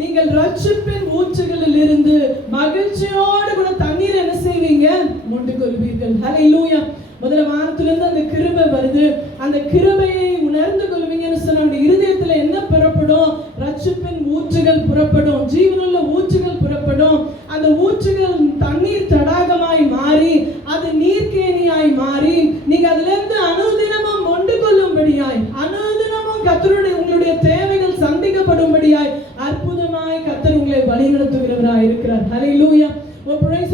நீங்கள் ரட்சிப்பின் ஊற்றுகளில் இருந்து மகிழ்ச்சியோடு கூட தண்ணீர் என்ன செய்வீங்க? மொண்டு கொள்வீர்கள். ஹல்லேலூயா. முதல்ல வாரத்திலிருந்து அந்த கிருபை வருது. அந்த கிருபையை உணர்ந்து கொள்வீங்கன்னு சொன்ன இருதயத்துல என்ன புறப்படும்? ரட்சிப்பின் ஊற்றுகள் புறப்படும், ஜீவனுள்ள ஊற்றுகள் புறப்படும். அந்த ஊற்றுகள் தண்ணீர் தடாகமாய் மாறி அது நீர்க்கேணியாய் மாறி நீங்க அதுல இருந்து அனுதினமும் மொண்டு கொள்ளும்படியாய், அனுதினமும் கர்த்தருடைய உங்களுடைய தேவைகள் சந்திக்கப்படும்படியாய் அற்புதமாய் கர்த்தர் உங்களை வழிநடத்துகிறவராய் இருக்கிறார். ஹல்லேலூயா.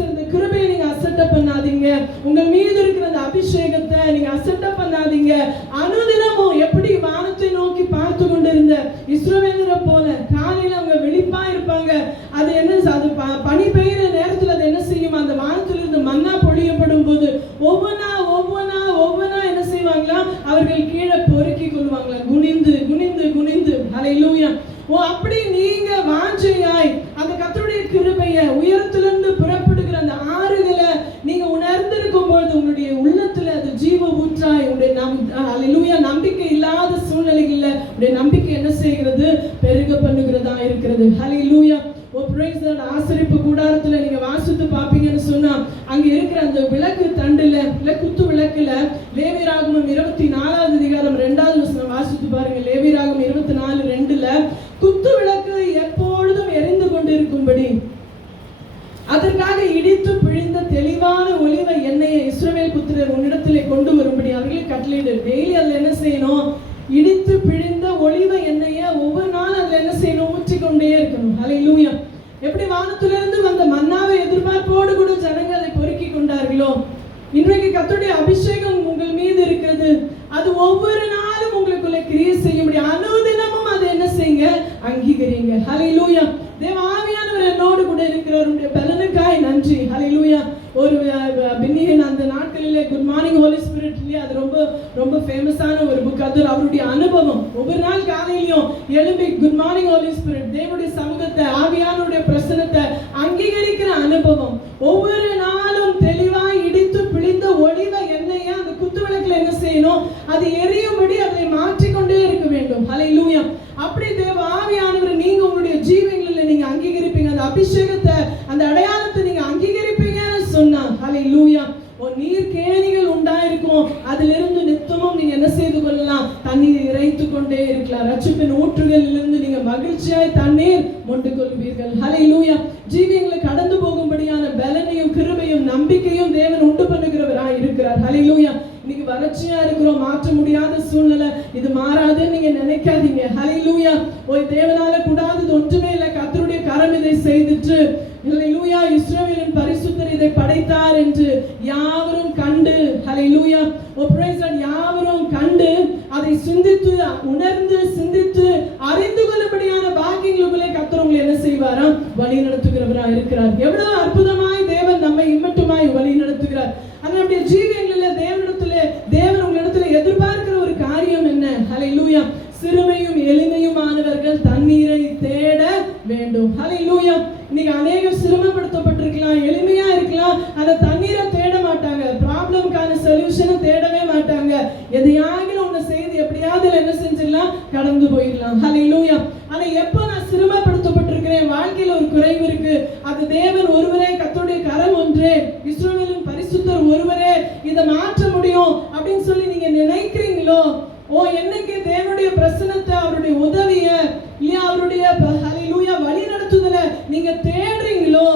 இந்த கிருபையை நீங்க அசட்டப் பண்ணாதீங்க. உங்கள் மீது இருக்கிற அந்த அபிஷேகத்தை நீங்க அசட்டப் பண்ணாதீங்க. அனுதினமும் எப்படி வானத்தை நோக்கி பார்த்து கொண்டிருந்த இஸ்ரவேலரை போல காலையில அவங்க விழிப்பா இருப்பாங்க. அது என்ன? அது பனி பெய்யுற நேரத்துல அது என்ன செய்யும்? அந்த வானத்திலிருந்து மன்னா பொழியப்படும் போது ஒவ்வொன்னா என்ன செய்வாங்களா? அவர்கள் கீழே பொறுக்கி கொள்வாங்களா? குனிந்து குனிந்து குனிந்து. ஹல்லேலூயா. அப்படி நீங்க வாஞ்சையாய் அந்த கர்த்தருடைய கிருபையை உயரத்திலிருந்து புறப்படுகிற அந்த ஆறுகளை நீங்க உணர்ந்திருக்கும் பொழுது உங்களுடைய உள்ளத்துல அது ஜீவ ஊற்றாய் உங்களுடைய நம்பிக்கை இல்லாத சூழ்நிலைகள்ல உங்களுடைய நம்பிக்கை என்ன செய்கிறது? பெருக பண்ணுகிறதா இருக்கிறது. ஹல்லேலூயா. ஆசரிப்பு கூடாரத்துல நீங்க வாசித்து பாப்பீங்கன்னு சொன்னா அங்க இருக்கிற அந்த விளக்கு தண்டுல குத்து விளக்குல லேவியராகமம் 24:2 வாசித்து பாருங்க. லேவியராகமம் 24:2 குத்து விளக்கு எப்பொழுதும் எரிந்து கொண்டிருக்கும்படி அதற்காக இடித்து பிழிந்த தெளிவான ஒலிவ எண்ணெயை இஸ்ரவேல் புத்திரர் உன்னிடத்திலே கட்டளையிடு. டெய்லி அதுல என்ன செய்யணும்? இடித்து பிழிந்த ஒளிவ எண்ணெயை ஒவ்வொரு நாளும் அதுல என்ன செய்யணும்? ஊற்றிக்கொண்டே இருக்கணும். ஹல்லேலூயா. எப்படி வானத்திலிருந்து வந்த மன்னாவை எதிர்பார்ப்போடு கூட ஜனங்கள் அதை பொறுக்கி கொண்டார்களோ, இன்றைக்கு கர்த்தருடைய அபிஷேகம் உங்கள் மீது இருக்கிறது. அது ஒவ்வொரு நாளும் உங்களுக்குள்ள கிரியை செய்ய முடியும். அனுதினமும் அதை என்ன செய்யுங்க? அங்கீகரிங்க. ஹல்லேலூயா. தேவ ஆவியானவர் என்னோடு கூட இருக்கிறவருடைய பலனுக்காய் நன்றி. ஹல்லேலூயா. ஒரு பின்னியன் அந்த நாட்களிலே குட் மார்னிங் ஹோலி ஸ்பிரிட் இல்லையா, அது ரொம்ப ரொம்ப ஃபேமஸான ஒரு புக். அது அவருடைய அனுபவம். ஒவ்வொரு நாள் காலையிலையும் எழும்பி குட் மார்னிங் ஹோலி ஸ்பிரிட், தேவனுடைய சமூகத்தை, ஆவியானுடைய பிரசன்னத்தை அங்கீகரிக்கிற அனுபவம். ஒவ்வொரு நாளும் தெளிவாய் இடித்து பிழிந்த ஒளிவ எண்ணெயை அந்த குத்து விளக்குல என்ன செய்யணும்? அது எரியும்படி அதை மாற்றிக்கொண்டே இருக்க வேண்டும். ஹல்லேலூயா. அப்படி தேவ ஆவியானவர் நீங்க உங்களுடைய ஜீவங்களில் நீங்க அங்கீகரிப்பீங்க. அந்த அபிஷேகத்தை, அந்த அடையாளத்தை நீங்க அங்கீகரிப்பீங்கன்னு சொன்னா ஹல்லேலூயா, நீர் கேணிகள் உண்டாயிருக்கும். அதிலிருந்து நித்தமும் நீங்க என்ன செய்து கொள்ளலாம்? தண்ணீர் இறைத்து கொண்டே இருக்கலாம். ரட்சிப்பின் ஊற்றுகளிலிருந்து நீங்க மகிழ்ச்சியாய் தண்ணீர் மொண்டு கொள்வீர்கள். ஹல்லேலூயா. ஜீவியங்களை கடந்து போகும்படியான பலனையும் கிருபையும் நம்பிக்கையும் தேவன் உண்டு பண்ணுகிறவராய் இருக்கிறார். ஹல்லேலூயா. இன்னைக்கு வறட்சியா இருக்கிறோம், மாற்ற முடியாத சூழ்நிலை, இது மாறாதுன்னு நீங்க நினைக்காதீங்க. ஹல்லேலூயா. தேவனால கூடாதது ஒன்றுமே இல்லை. கர்த்தருடைய கரம் இதை செய்துட்டு, ஹல்லேலூயா, இஸ்ரவேலின் பரிசுத்தர் இதை படைத்தார் என்று யாவரும் கண்டு, ஹல்லேலூயா, பிரைஸ் காட், யாவரும் கண்டு அதை சிந்தித்து உணர்ந்து சிந்தித்து அறிந்து கொள்ளபடியான பாக்கியங்களுக்குள்ளே கர்த்தர் உங்களை என்ன செய்வாராம்? வழி நடத்துகிறவராக இருக்கிறார். எவ்வளவு அற்புதமாய் தேவன் நம்மை இம்மட்டுமாய் வழி நடத்துகிறார். நம்முடைய ஜீவியங்களில் தேவன் உங்களிடத்துல எதிர்பார்க்கிற ஒரு காரியம் என்ன? ஹல்லேலூயா. சிறுமையும் எளிமையுமானவர்கள் தண்ணீரை தேட வேண்டும். ஹல்லேலூயா. இன்னைக்கு அநேகர் சிரமப்படுத்தப்பட்டிருக்கலாம், எளிமையா இருக்கலாம், அந்த தண்ணீரை தேட மாட்டாங்க. ப்ராப்ளம்கான சொல்யூஷனை தேடவே மாட்டாங்க. எதையாகிலும் ஒண்ணு செய்து எப்படியாவது என்ன செஞ்சிடலாம்? கடந்து போயிடலாம். ஹல்லேலூயா. ஆனா எப்போ நான் சிரமப்படுத்தப்பட்டிருக்கிறேன், வாழ்க்கையில ஒரு குறைவு இருக்கு, அது தேவன் ஒருவரே, கர்த்தருடைய கரம் ஒன்றே, இஸ்ரவேலின் பரிசுத்தர் ஒருவரே இதை மாற்ற முடியும் அப்படின்னு சொல்லி நீங்க நினைக்கிறீங்களோ, என்னைக்கு தேவனுடைய பிரசன்னத்தை, அவருடைய உதவிய இல்லையா, அவருடைய ஹல்லேலூயா வழி நடத்துதலை நீங்க தேடுறீங்களோ,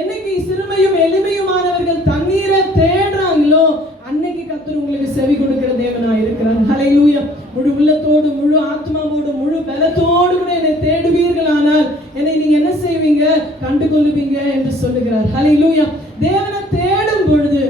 என்னைக்கு சிறுமையும் எளிமையுமானவர்கள் தண்ணீரை தேடுறாங்களோ, அன்னைக்கு கர்த்தர் உங்களுக்கு செவி கொடுக்கிற தேவனா இருக்கிறார். ஹல்லேலூயா. முழு உள்ளத்தோடு, முழு ஆத்மாவோடு, முழு பலத்தோடு கூட என்னை தேடுவீர்களானால் என்னை நீங்க என்ன செய்வீங்க? கண்டுகொள்ளுவீங்க என்று சொல்லுகிறார். ஹல்லேலூயா. தேவனை தேடும் பொழுது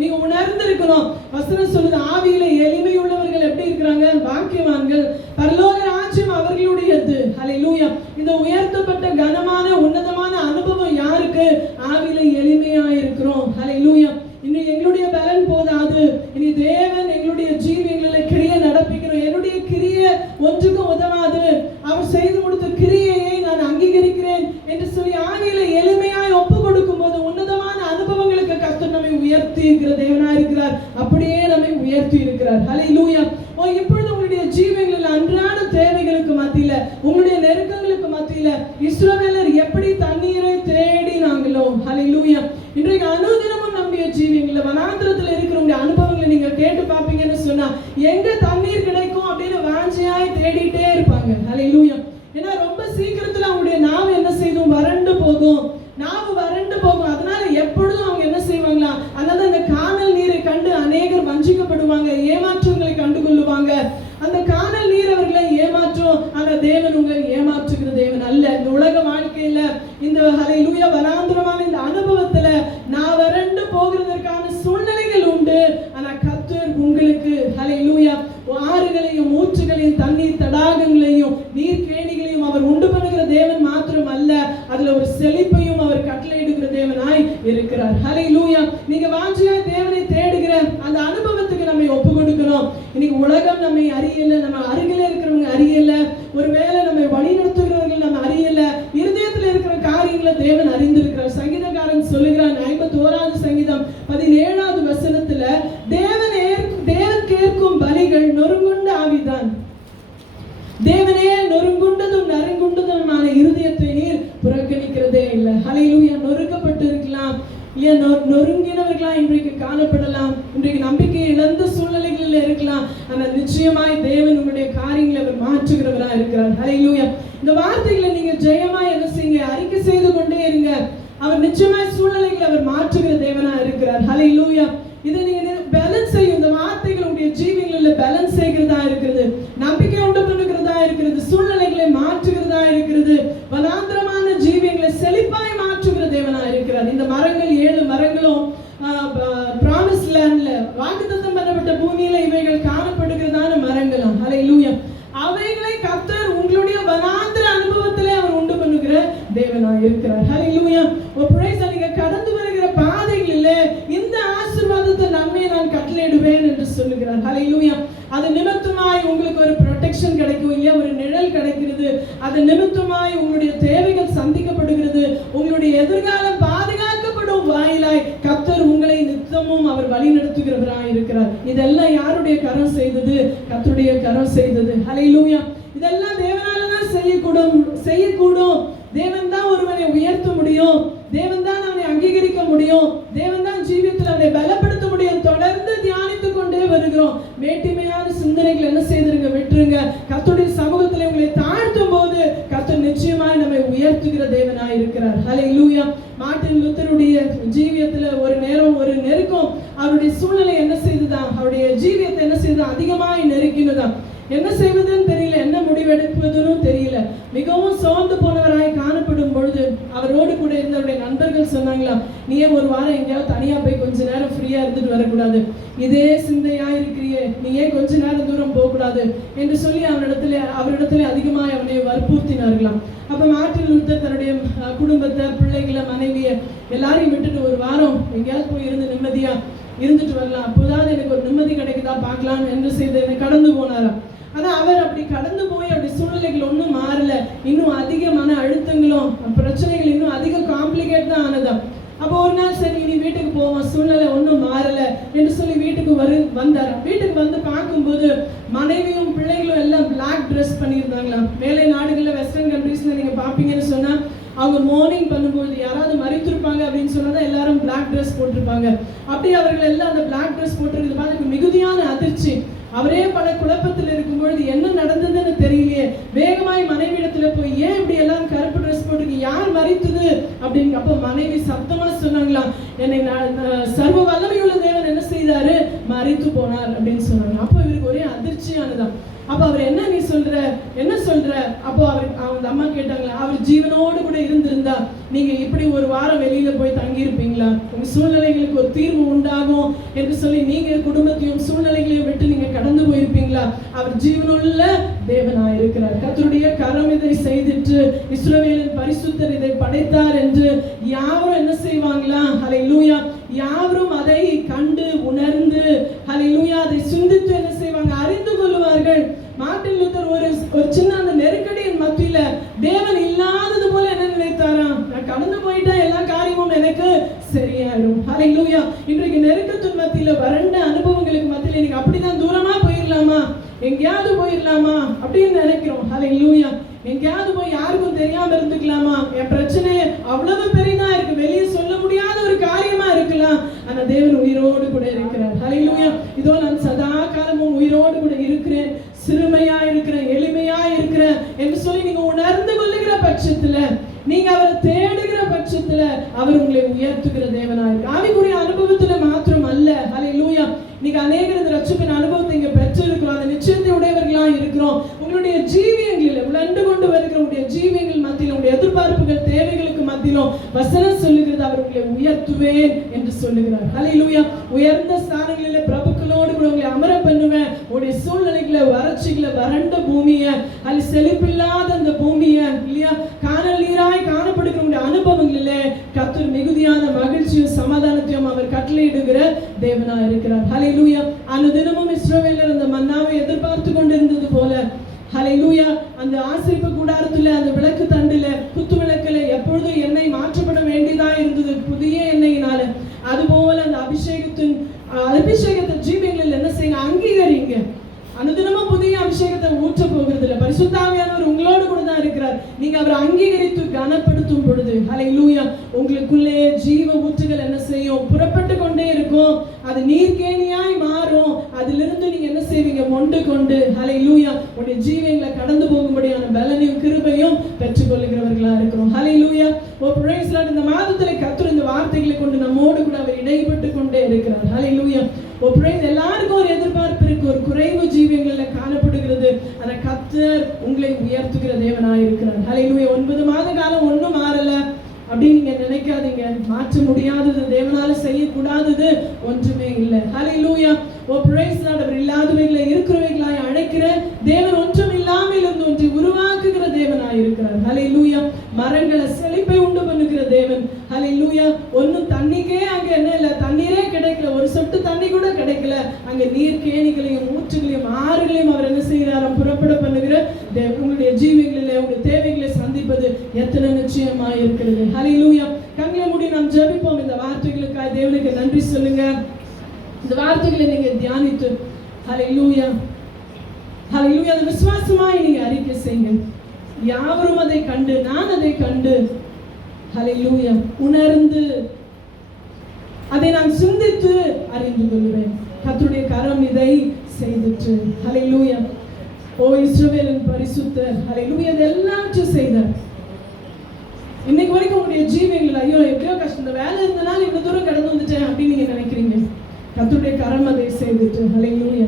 நீங்க உணர்ந்து இருக்கணும். வசனம் சொல்லுது, ஆவியில எளிமை உள்ளவர்கள் எப்படி இருக்கிறாங்க? பாக்கியவான்கள், பரலோக ராஜ்யம் அவர்களுடையது. ஹல்லேலூயா. இந்த உயர்த்தப்பட்ட கனமான உன்னதமான அனுபவம் யாருக்கு? ஆவியில எளிமையா இருக்கிறோம். ஹல்லேலூயா. இன்னும் எங்களுடைய பலன் போதாது, இனி தேவன் எங்களுடைய ஜீவியங்களில் கிரியை நடப்பிக்கணும். என்னுடைய கிரியை ஒன்றுக்கும் உதவாது, அவர் செய்து கொடுத்த கிரியையை நான் அங்கீகரிக்கிறேன் என்று சொல்லி ஆவியில எளிமையாய் ஒப்பு கொடுக்கும் போது உன்னதமான அனுபவங்களுக்கு கர்த்தர் நம்மை உயர்த்தி இருக்கிற தேவனாய் இருக்கிறார். அப்படியே நம்மை உயர்த்தி இருக்கிறார். ஹல்லேலூயா. இப்பொழுது உங்களுடைய ஜீவங்களில் அன்றாட தேவைகளுக்கு மத்தியில, உங்களுடைய நெருக்கங்களுக்கு மத்தியில இஸ்ரவேலர் எப்படி தண்ணீரை தேடினாங்களோ, ஹல்லேலூயா, இன்றைக்கு அனுதினமும் நம்முடைய ஜீவங்களில் வனாந்திரத்தில் இருக்கிறவங்க அனுபவங்களை நீங்க கேட்டு பார்ப்பீங்கன்னு சொன்னா, எங்க தண்ணீர் கிடைக்கும் அப்படின்னு வாஞ்சியாய் தேடிட்டே இருப்பாங்க. ஹல்லேலூயா. ஏன்னா ரொம்ப சீக்கிரத்துல அவங்களுடைய நாவு என்ன செய்யும்? வறண்டு போகும். நாவு வறண்டு போகும். அதனால எப்பொழுதும் அவங்க என்ன செய்வாங்களா? அதனால அந்த கானல் நீரை கண்டு அநேகர் வஞ்சிக்கப்படுவாங்க, ஏமாற்றங்களை கண்டுகொள்ளுவாங்க. அந்த கானல் நீர் அவர்களை ஏமாற்றும். ஆனா தேவன் உங்களை ஏமாற்றுகிற தேவன் அல்ல. இந்த உலக வாழ்க்கையில, இந்த ஹல்லேலூயா வனாந்திரமான இந்த அனுபவத்துல நான் வறண்டு போகிறதற்கான சூழ்நிலைகள் உண்டு. ஆனா கர்த்தர் உங்களுக்கு ஹல்லேலூயா ஆறுகளையும் ஊற்றுகளையும் தண்ணீர் தடாகங்களையும் நீர் கேணிகளையும் அவர் உண்டு பண்ணுகிற தேவன் மாத்திரம் அல்ல, அதுல ஒரு செழிப்பையும் அவர் கட்டளையிடுகிற தேவனாய் இருக்கிறார். ஹல்லேலூயா. நீங்க வாஞ்சியா தேவனை தேடுகிற அந்த அனுபவத்துக்கு நம்மை ஒப்பு கொடுக்கணும். இன்னைக்கு உலகம் நம்மை அறியல, நம்ம அருகில இருக்கிறவங்க அறியல, ஒருவேளை நம்மை வழி நடத்துகிறவர்கள் நம்ம அறியல, இருதயத்தில் இருக்கிற காரியங்களை தேவன் அறிந்திருக்கிறார். சங்கீதக்காரன் சொல்லுகிறான், 51வது சங்கீதம் 17வது வசனத்துல, தேவன் கேட்கும் பலிகள் நொறுங்குண்ட ஆவிதான், தேவனே நொறுங்குண்டதும் நறுங்குண்டதுமான இருதயத்தை நீர் புறக்கணிக்கிறதே இல்லை. ஹல்லேலூயா. நொறுக்கப்பட்டு இருக்கலாம், நொறுங்கினவர்களா இன்றைக்கு காணப்படலாம், இன்றைக்கு நம்பிக்கை இழந்த சூழ்நிலைகளில் இருக்கலாம். ஆனால் நிச்சயமாய் தேவன் உங்களுடைய காரியங்களை அவர் மாற்றுகிறவரா இருக்கிறார். ஹல்லேலூயா. இந்த வார்த்தைகளை நீங்க ஜெயமாய் என்ன செய்யுங்க? அறிக்கை செய்து கொண்டே இருங்க. அவர் நிச்சயமாய் சூழ்நிலைகளை அவர் மாற்றுகிற தேவனா இருக்கிறார். ஹல்லேலூயா. இதை நீங்க பேலன்ஸ் செய்யும். இந்த வார்த்தைகள் உங்களுடைய ஜீவியங்களில் பலன் செய்கிறதா இருக்கிறது, நம்பிக்கை உண்டு பண்ணுகிறதா இருக்கிறது, சூழ்நிலைகளை மாற்றுகிறதா இருக்கிறது, வனாந்திரமான ஜீவியங்களை செழிப்பாய் மாற்றுகிற தேவனா இருக்கிறார். இந்த மரங்கள் 7 மரங்களும் பிராமிஸ் லேண்ட்ல வாக்குத்தத்தம் பண்ணப்பட்ட பூமியில இவைகள் காணப்படுகிறதான மரங்களாம். ஹல்லேலூயா. அவைகளை கர்த்தர் உங்களுடைய வனாந்திர அனுபவத்திலே அவர் உண்டு பண்ணுகிற தேவனா இருக்கிறார். ஹல்லேலூயா. நீங்க கடந்து வருகிற பாதைகளிலே இந்த ஆசீர்வாதத்தை நன்மை நான் கட்டளையிடுவேன் என்று சொல்லுகிறார். ஹல்லேலூயா. அது நிமித்தமாய் உங்களுக்கு ஒரு ப்ரொடெக்ஷன் கிடைக்கும் இல்லையா, ஒரு நிழல் கிடைக்கிறது. அது நிமித்தமாய் உங்களுடைய தேவைகள் சந்திக்கப்படுகிறது, உங்களுடைய எதிர்காலம் பாதுகாக்கப்படும் வாயிலாய் கர்த்தர் உங்களை நித்தமும் அவர் வழி நடத்துகிறவராய் இருக்கிறார். இதெல்லாம் யாருடைய கரம் செய்தது? கர்த்தருடைய கரம் செய்தது. ஹல்லேலூயா. இதெல்லாம் தேவனால தான் செய்யக்கூடும். தேவன் தான் ஒருவனை உயர்த்த முடியும், தேவன் தான் அவனை அங்கீகரிக்க முடியும், தேவன் தான் ஜீவியத்தில் அவனை பலப்படுத்த முடியும். தொடர்ந்து தியானித்துக் கொண்டே வருகிறோம். மேட்டிமையான சிந்தனைகள் என்ன செய்திருங்க, விட்டுருங்க. கர்த்தருடைய சமூகத்தில் உங்களை தாழ்த்தும் போது கர்த்தர் நிச்சயமாய் நம்மை உயர்த்துகிற தேவனாய் இருக்கிறார். ஹல்லேலூயா. மார்ட்டின் லூத்தருடைய ஜீவியத்துல ஒரு நேரம் ஒரு நெருக்கம் அவருடைய சூழ்நிலை என்ன செய்துதான், அவருடைய ஜீவியத்தை என்ன செய்துதான் அதிகமாய் நெருக்கினதான். என்ன செய்வதுன்னு தெரியல, என்ன முடிவெடுப்பதுன்னு தெரியல. மிகவும் சோர்ந்து போனவராய் காணப்படும் பொழுது அவரோடு கூட இருந்தவருடைய நண்பர்கள் சொன்னாங்களா, நீயே ஒரு வாரம் எங்கேயாவது தனியா போய் கொஞ்ச நேரம் ஃப்ரீயா இருந்துட்டு வரக்கூடாது, இதே சிந்தையா இருக்கிறியே, நீயே கொஞ்ச நேரம் தூரம் போகக்கூடாது என்று சொல்லி அவரிடத்துல அதிகமாக அவனை வற்புறுத்தினார்களாம். அப்ப மார்ட்டின் லூத்தர் தன்னுடைய குடும்பத்தை, பிள்ளைகளை, மனைவியை எல்லாரையும் விட்டுட்டு ஒரு வாரம் எங்கேயாவது போய் இருந்து நிம்மதியா இருந்துட்டு வரலாம், அப்போதாவது எனக்கு ஒரு நிம்மதி கிடைக்குதா பார்க்கலாம் என்று செய்து என்னை கடந்து போனாராம். ஆனா அவர் அப்படி கடந்து போய் அப்படி சூழ்நிலைகள் ஒன்றும் மாறல, இன்னும் அதிக மன அழுத்தங்களும் பிரச்சனைகள் இன்னும் அதிக காம்ப்ளிகேட் தான் ஆனதா. அப்போ ஒரு நாள் சரி நீ வீட்டுக்கு போவோம், சூழ்நிலை ஒன்றும் மாறல என்று சொல்லி வீட்டுக்கு வந்தாராம். வீட்டுக்கு வந்து பார்க்கும்போது மனைவியும் பிள்ளைகளும் எல்லாம் பிளாக் ட்ரெஸ் பண்ணியிருந்தாங்களாம். மேலை நாடுகளில் வெஸ்டர்ன் கண்ட்ரீஸ்ல நீங்க பார்ப்பீங்கன்னு சொன்னா அவங்க மார்னிங் பண்ணும்போது யாராவது மறித்திருப்பாங்க அப்படின்னு சொன்னா எல்லாரும் பிளாக் ட்ரெஸ் போட்டிருப்பாங்க. அப்படி அவர்கள் எல்லாம் அந்த பிளாக் ட்ரெஸ் போட்டிருக்கிறது பார்த்து மிகுதியான அதிர்ச்சி. அவரே பல குழப்பத்தில் இருக்கும்பொழுது என்ன நடந்ததுன்னு தெரியலையே, வேகமாய் மனைவியிடத்துல போய் ஏன் இப்படி எல்லாம் கருப்பு ட்ரெஸ் போட்டிருக்கு, யார் மறித்தது அப்படின்னு. அப்போ மனைவி சத்தமா சொன்னாங்களாம், என்னை சர்வ வல்லமையுள்ள தேவன் என்ன செய்தாரு, மறித்து போனார் அப்படின்னு சொன்னாங்க. அப்போ இவருக்கு ஒரே அதிர்ச்சியானதான். அப்ப அவர் என்ன சொல்ற அப்போ அவங்க அம்மா கேட்டாங்களா, அவர் ஜீவனோடு கூட இருந்திருந்தா நீங்க இப்படி ஒரு வாரம் வெளியில போய் தங்கி இருப்பீங்களா, உங்க சூழ்நிலைகளுக்கு ஒரு தீர்வு உண்டாகும் என்று சொல்லி நீங்க குடும்பத்தையும் சூழ்நிலைகளையும் விட்டு நீங்க கடந்து போயிருப்பீங்களா? அவர் ஜீவனுள்ள தேவனாய் இருக்கிறார். கர்த்தருடைய கரம் இதை செய்திட்டு இஸ்ரவேலின் பரிசுத்தர் இதை படைத்தார் என்று யாரும் என்ன செய்வாங்களா? ஹல்லேலூயா. யாவரும் அதை கண்டு உணர்ந்து ஹல்லேலூயா அதை சிந்தித்து என்ன செய்வாங்க, அறிந்து கொள்வார்கள். மார்ட்டின் லூத்தர் ஒரு சின்ன அந்த நெருக்கடியின் மத்தியில தேவன் இல்லாதது போல என்ன நினைத்தாராம், நான் கடந்து போயிட்டா எல்லா காரியமும் எனக்கு சரியாயிடும். ஹல்லேலூயா. இன்றைக்கு நெருக்கத்தின் மத்தியில வறண்ட அனுபவங்களுக்கு மத்தியில நீங்க அப்படிதான் தூரமா போயிடலாமா, எங்கேயாவது போயிடலாமா அப்படின்னு நினைக்கிறோம். ஹல்லேலூயா. எங்கேயாவது போய் யாருக்கும் தெரியாம இருந்துக்கலாமா, என் பிரச்சனை அவ்வளவு பெரியதா இருக்கு, வெளியே சொல்ல முடியாத ஒரு காரியமா இருக்கலாம், ஆனா தேவன் உயிரோடு கூட இருக்கிறார். ஹல்லேலூயா. இதோ நான் சதா காலமும் உயிரோடு கூட இருக்கிறேன், சிறுமையா இருக்கிறேன், எளிமையா இருக்கிறேன் என்று சொல்லி நீங்க உணர்ந்து கொள்ளுகிற பட்சத்துல, நீங்க அவரை தேடுகிற பட்சத்துல அவர் உங்களை உயர்த்துகிற தேவனா இருக்கு. ஆவிக்குரிய அனுபவத்துல மாத்திரம் அல்ல. ஹல்லேலூயா. நீங்க அநேகர் இந்த ரட்சிப்பின் அனுபவத்தை இங்க பெற்றிருக்கிறோம், அந்த நிச்சயத்தை உடையவர்களா இருக்கிறோம். உங்களுடைய ஜீவியங்களில் உழண்டு கொண்டு வருகிற உங்களுடைய ஜீவியங்கள் மத்தியிலும் உங்களுடைய எதிர்பார்ப்புகள் தேவைகளுக்கு மத்தியிலும் வசனம் சொல்லுகிறது, அவர் உங்களை உயர்த்துவேன் என்று சொல்லுகிறார். ஹல்லேலூயா. உயர்ந்த ஸ்தானங்களிலே பிரபுக்களோடு கூட உங்களை அமர பண்ணுவேன். உங்களுடைய சூழ்நிலைகளை, வறட்சிகளை, வறண்ட பூமியை, அது செழிப்பில்லாத அந்த பூமியை இல்லையா, காணல் நீராய் காணப்படுகிற உங்களுடைய அனுபவங்களிலே கர்த்தர் மிகுதியான மகிழ்ச்சியும் சமாதானத்தையும் அவர் கட்டளையிடுகிற தேவனா இருக்கிறார். ஹல்லேலூயா. அனுதினமும் இஸ்ரவேலர் அந்த மன்னாவை எதிர்பார்த்து கொண்டிருந்தது போல ஹல்லேலூயா அந்த ஆசரிப்பு கூடாரத்துல அந்த விளக்கு தண்டுல குத்து விளக்குல எப்பொழுதும் எண்ணெய் மாற்றப்பட வேண்டியதா இருந்தது புதிய எண்ணெயினால. அதுபோல அந்த அபிஷேகத்தை ஜீவியங்களில் என்ன செய்யுங்க, அங்கீகரிங்க. அனுதினமும் புதிய அபிஷேகத்தை ஊற்ற போகிறது இல்லை, பரிசுத்த ஆவியானவர் உங்களோடு கூட தான் இருக்கிறார். நீங்க அவரை அங்கீகரித்து கனப்படுத்தும் பொழுது ஹல்லேலூயா உங்களுக்குள்ளே ஜீவ ஊற்றுகள் என்ன செய்யும், புறப்பட்டு கொண்டே இருக்கும். அது நீர்க்கேணியாய் மாறும். அதிலிருந்து நீங்க என்ன செய்வீங்க, மொண்டு கொண்டு ஹல்லேலூயா உங்களுடைய ஜீவங்களை கடந்து போகும்படியான பலனையும் கிருபையும் பெற்றுக்கொள்ளுகிறவர்களா இருக்கிறோம். ஹல்லேலூயா. Oh price Lord. இந்த மாதத்துல கர்த்தர் இந்த வார்த்தைகளை கொண்டு நம்மோடு கூட அவர் இடைப்பட்டு கொண்டே இருக்கிறார். ஹல்லேலூயா. எல்லாருக்கும் ஒரு எதிர்பார்ப்பு இருக்கு, ஒரு குறைவு ஜீவியங்கள்ல காணப்படுகிறது. ஆனா கர்த்தர் உங்களை உயர்த்துகிற தேவனாய் இருக்கிறார். ஹல்லேலூயா. 9 மாத காலம் ஒன்றும் மாறல அப்படின்னு நீங்க நினைக்காதீங்க. மாற்ற முடியாதது, தேவனால செய்யக்கூடாதது ஒன்றுமே இல்லை. ஹல்லேலூயா. அவர் இல்லாதவைகளை இருக்கிறவைகளாய் அழைக்கிற தேவன், ஒன்றும் இல்லாமல் இருந்து ஒன்றை உருவாக்குகிற தேவனாய் இருக்கிறார். ஹல்லேலூயா. மரங்களை செழிப்பை உண்டு பண்ணுகிற தேவன். ஹல்லேலூயா. ஒன்னும் தண்ணிக்கே அங்க என்ன இல்லை, தண்ணீரே கிடைக்கல, ஒரு சொட்டு தண்ணி கூட கிடைக்கல, அங்க நீர் கேணிகளையும் ஊற்றுகளையும் ஆறுகளையும் அவர் என்ன செய்கிறாராம், புறப்பட பண்ணுகிற தேவன். உங்களுடைய ஜீவிகளிலே உங்களுடைய தேவைகளை சந்திப்பது எத்தனை நிச்சயமாய் இருக்கிறது. ஹல்லேலூயா. கண்களை மூடி நாம் ஜெபிப்போம். இந்த வார்த்தைகளுக்காக தேவனுக்கு நன்றி சொல்லுங்க. இந்த வார்த்தைகளை நீங்க தியானித்து ஹல்லேலூயா ஹல்லேலூயா அந்த விசுவாசமாய் நீங்க அறிக்கை செய்யுங்க. யாவரும் அதை கண்டு, நான் அதை கண்டு ஹல்லேலூயா உணர்ந்து அதை நான் சிந்தித்து அறிந்து கொள்வேன். கர்த்தருடைய கரம் இதை செய்துச்சு. ஹல்லேலூயா. ஓ இஸ்ரவேலின் பரிசுத்தர், ஹல்லேலூயா, இதெல்லாம் செய்தார். இன்னைக்கு வரைக்கும் உங்களுடைய ஜீவங்கள் ஐயோ எப்படியோ கஷ்டம், இந்த வேலை இருந்தனால இவ்வளவு தூரம் கடந்து வந்துட்டேன் அப்படின்னு நீங்க நினைக்கிறீங்க. கர்த்தருடைய கரம் அதை செய்துட்டு. ஹல்லேலூயா.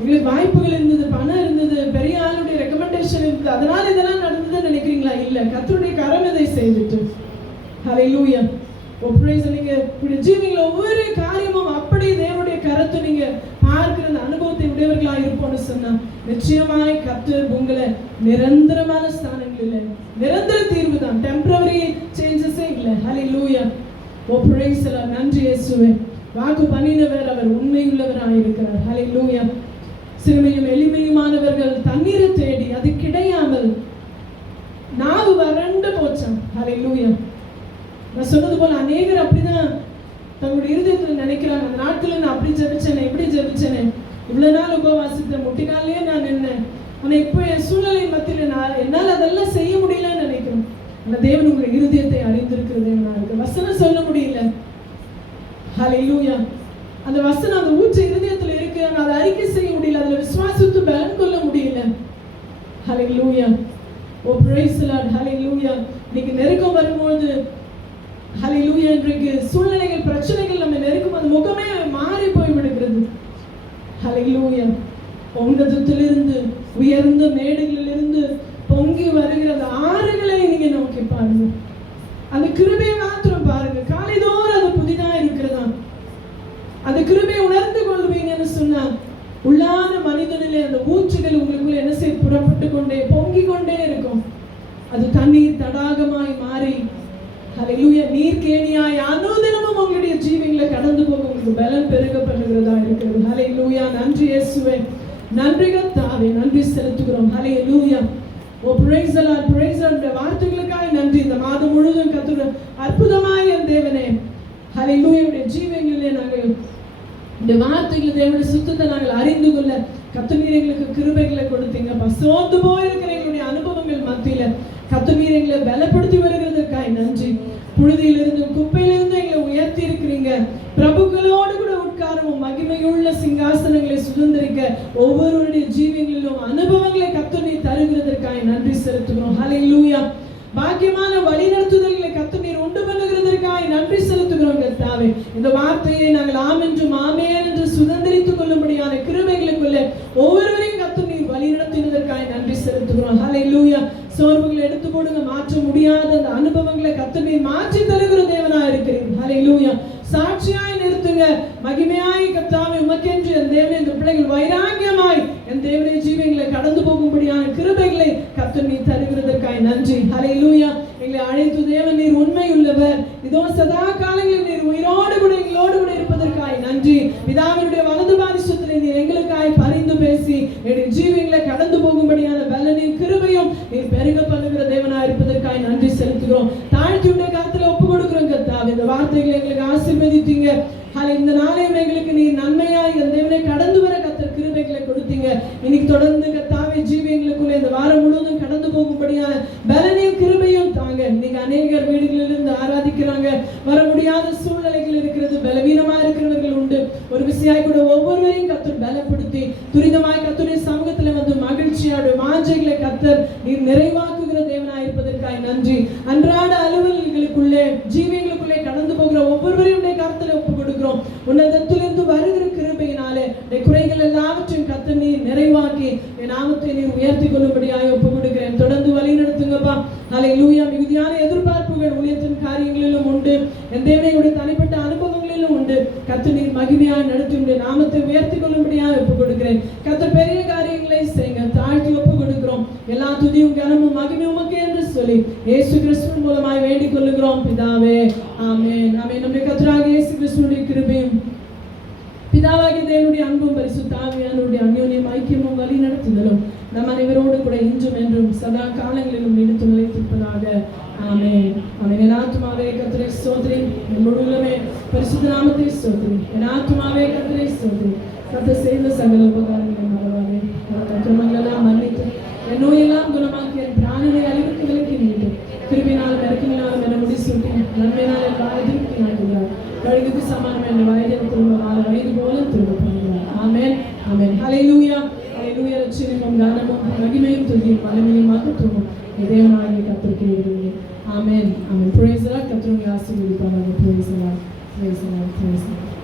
உங்களுக்கு வாய்ப்புகள் இருந்தது, பணம் இருந்தது, பெரிய ஆளுடைய ரெக்கமெண்டேஷன் இருந்தது, அதனால இதெல்லாம் நடந்ததுன்னு நினைக்கிறீங்களா? இல்ல, கர்த்தருடைய கரம் அதை செய்துட்டு. ஹல்லேலூயா. நீங்க ஜீவிங்கள ஒவ்வொரு காரியமும் அப்படி தேவனுடைய கரத்தை நீங்க பார்க்கிற அனுபவத்தை உடையவர்களா இருப்போம்னு சொன்னா நிச்சயமாய் கர்த்தர் உங்களை நிரந்தரமான ஸ்தானங்களில், நிரந்தர தீர்வு தான், டெம்பரரி சேஞ்சஸே இல்லை. ஹல்லேலூயா. நன்றி இயேசுவே. வாக்கு பண்ணினவர் அவர் உண்மையுள்ளவராக இருக்கிறார். ஹல்லேலூயா. சிறுமையும் எளிமையுமானவர்கள் தண்ணீரை தேடி அது கிடையாமல் நாவு வறண்டு போச்சான். ஹல்லேலூயா. நான் சொன்னது போல அநேகர் அப்படிதான் தங்களுடைய இருதயத்தில் நினைக்கிறாங்க, அந்த நாட்கள் நான் அப்படி ஜெபிச்சேனே, இப்படி ஜெபிச்சேனே, இவ்வளவு நாள் உபவாசித்த முட்டினாலே நான் நின்னேன், ஆனா இப்போ என் சூழ்நிலை மத்தியில் என்னால் அதெல்லாம் செய்ய முடியலன்னு நினைக்கிறேன். அந்த தேவன் உங்களுடைய இருதயத்தை அறிந்திருக்கிற தேவனா இருக்கு. வசனம் சொல்ல முடியல. ஹல்லேலூயா. அந்த வசனம் அந்த ஊற்று இருதயத்தில் இருக்கு, அதை அறிக்கை செய்ய முடியல, அதுல விசுவாசத்து பலன் கொள்ள முடியல. ஹல்லேலூயா. Oh praise the Lord. ஹல்லேலூயா. இன்னைக்கு நெருக்கம் வரும்போது ஹல்லேலூயா, இன்றைக்கு சூழ்நிலைகள், பிரச்சனைகள் நம்ம நெருக்கும், அந்த முகமே மாறி போய் விடுகிறது. ஹல்லேலூயா. உன்னதத்திலிருந்து, உயர்ந்த மேடுகளிலிருந்து பொங்கி வருகிற அந்த ஆறுகளை நீங்க நோக்கி பாருங்க. அந்த கிருபையை மாத்திரம் பாருங்க. காலைதோறும் அது புதிதா இருக்கிறதா. அந்த கிருபையை உணர்ந்து கொள்வீங்கன்னு சொன்னா உள்ளான மனிதனிலே அந்த ஊற்றுகள் உங்களுக்குள்ள என்ன செய்ய புறப்பட்டு கொண்டே பொங்கி கொண்டே இருக்கும். அது தண்ணீர் தடாகமாய் மாறி ஹல்லேலூயா நீர் கேணியாய் அனுதினமும் உங்களுடைய ஜீவங்களை கடந்து போக உங்களுக்கு பலன் பெருக பண்ணுகிறதா இருக்கிறது. ஹல்லேலூயா. நன்றி இயேசுவே. நன்றி கர்த்தாவே, நன்றி செலுத்துகிறோம். Hallelujah. Oh praise the lord. Praise the lord. வார்த்தைகளுக்காக நன்றி. இந்த மாதம் முழுவதும் கர்த்தர் அற்புதமாய் என் தேவனே ஹல்லேலூயா உடைய ஜீவங்களிலே நாங்கள் இந்த வார்த்தைகளை தேவனுடைய சுத்தத்தை நாங்கள் அறிந்து கொள்ள கர்த்தர் எங்களுக்கு கிருபைகளை கொடுத்தீங்க. சோர்ந்து போயிருக்கிற எங்களுடைய அனுபவங்கள் மத்தியில கர்த்தர் எங்களை பலப்படுத்தி வருகிறதற்காக நன்றி. புழுதியிலிருந்து, குப்பையிலிருந்து எங்களை உயர்த்தி இருக்கிறீங்க. பிரபுக்களோடு கூட உட்காரவும் மகிமையுள்ள சிங்காசனங்களை சுதந்திரிக்க ஒவ்வொருவருடைய ஜீவங்களிலும் அனுபவங்களை கர்த்தர் தருகிறதற்காக நன்றி செலுத்துகிறோம். ஹல்லேலூயா. பாக்கியமான வழிநடத்துதல்களை கர்த்தர் நீர் உண்டு பண்ணுகிறதற்காக நன்றி செலுத்துகிறோம் கர்த்தாவே. இந்த வார்த்தையை நாங்கள் ஆம் என்றும் ஆமென் என்று சுதந்திரித்துக் கொள்ளும்படியான கிருபைகளுக்குள்ள ஒவ்வொருவரையும் கர்த்தர் நீர் வழிநடத்தினதற்காக நன்றி செலுத்துகிறோம். ஹல்லேலூயா. சோர்வுகளை எடுத்து போடுங்க. மாற்ற முடியாத அந்த அனுபவங்களை கர்த்தர் நீர் மாற்றி தருகிற தேவனா இருக்கிறீர். ஹல்லேலூயா. சாட்சியாய் நிறுத்துங்க. மகிமையாய் கர்த்தாவே உமக்கென்று என் தேவனே இந்த பிள்ளைகள் வைராக்கியமாய் என் தேவனே ஜீவங்களை கடந்து போகும்படியான கிருபைகளை கர்த்தர் நீர் தருகிறதற்காக நன்றி. ஹல்லேலூயா. எங்களை அழைத்து தேவன் நீர் உண்மையுள்ளவர், இதோ சதா காலங்களில் நீர் உயிரோடு கூட எங்களோடு கூட இருப்பதற்காக நன்றி. பிதாவினுடைய வலது பாரிசத்திலே நீர் எங்களுக்காக பரிந்து பேசி எங்களுடைய ஜீவங்களை கடந்து போகும்படியான பலனின் கிருபையும் நீர் பெருக பண்ணுகிற தேவனா இருப்பதற்காக நன்றி செலுத்துகிறோம். தாழ்த்தியுடைய கருத்துல ஒப்பு கொடுக்கிறோம் கர்த்தாவே. இந்த வார்த்தைகளை எங்களுக்கு ஆசீர்வதித்தீங்க. இந்த நாளையும் எங்களுக்கு நீர் நன்மையாய் என் தேவனை கடந்து வர கர்த்தர் கிருபைகளை கொடுத்தீங்க. இன்னைக்கு தொடர்ந்து கர்த்தாவே ஜீவங்களுக்குள்ள இந்த வாரம் முழுவதும் கடந்து போகும்படியான பலனையும் கிருபையும் தாங்க. இன்னைக்கு அநேகர் வீடுகளிலிருந்து ஆராதிக்கிறாங்க, வர முடியாத சூழ்நிலைகள் இருக்கிறது, பலவீனமா இருக்கிறவர்கள் உண்டு. ஒரு விசையாய் கூட ஒவ்வொருவரையும் கர்த்தர் பலப்படுத்தி துரிதமாய் கர்த்தருடைய சமூகத்துல வந்து மகிழ்ச்சியோட வாஞ்சைகளை கர்த்தர் நீர் நிறைவாக்குகிற தேவனாய் இருப்பதற்காக நன்றி. அன்றாட அலுவல்களுக்குள்ளே ஜீவங்களுக்குள்ளே கடந்து போகிற ஒவ்வொருவரையும் கருத்துல ஒப்பு கொடுக்கிறோம். உன்னதத்திலிருந்து வருகிற தேவனுடைய தனிப்பட்ட அனுபவங்களிலும் உண்டு. கர்த்தர் நீர் மகிமையாய் நடத்தி உடைய நாமத்தை உயர்த்தி கொள்ளும்படியாக ஒப்புக் கொடுக்கிறேன். கர்த்தர் பெரிய காரியங்களை செய்யுங்க, தாழ்த்தி ஒப்புக் கொடுக்கிறோம். எல்லா துதியும் கனமும் மகிமையும் உமக்கே என்று சொல்லி இயேசு கிறிஸ்துவின் மூலமாய் வேண்டிக் கொள்ளுகிறோம் பிதாவே. ஆமென் ஆமென். நம்முடைய கர்த்தராகிய இயேசு கிறிஸ்துவின் கிருபையும் பிதாவாகிய தேவனுடைய அன்பும் பரிசுத்த ஆவியானவருடைய அந்யோன்யம் ஐக்கியமும் வழி நடத்துதலும் நம் அனைவரோடு கூட இன்றும் என்றும் சதா காலங்களிலும் நீடித்து நிலைத்திருப்பதாக. ஆமென் ஆமென். என் ஆத்துமாவே கர்த்தரை ஸ்தோத்திரி, என் முழு உள்ளமே பரிசுத்த நாமத்தை ஸ்தோத்திரி. என் ஆத்துமாவே கர்த்தரை ஸ்தோத்திரி. கர்த்தர் செய்த சகல உபகாரங்களை மறவாதே. கிரமங்களெல்லாம் மன்னித்து என் நோயெல்லாம் குணமாக்கி என் பிராணனை அழிவுக்கு விலக்கி நீட்டு கிருபினாலும் இறக்கினாலும் என முடிசூட்டி நன்மையினால் என் வாயை திருப்தி ஆக்குகிறார். கழுகுக்கு சமானம் என்ற வயதில் திரும்ப 4 வயது போல திரும்ப பண்ணுகிறார். ஆமென் ஆமென். ஹல்லேலூயா ஹல்லேலூயா. ரட்சணியும் கானமும் மகிமையும் துதியும் வல்லமையும் மகத்துவமும் தேவனாகிய கர்த்தருக்கு இருக்கிறது. Amen amen. Praise the lord. கர்த்தர் உங்களை ஆசீர்வதிப்பாராக. Praise the lord. Praise the lord. Praise the Lord.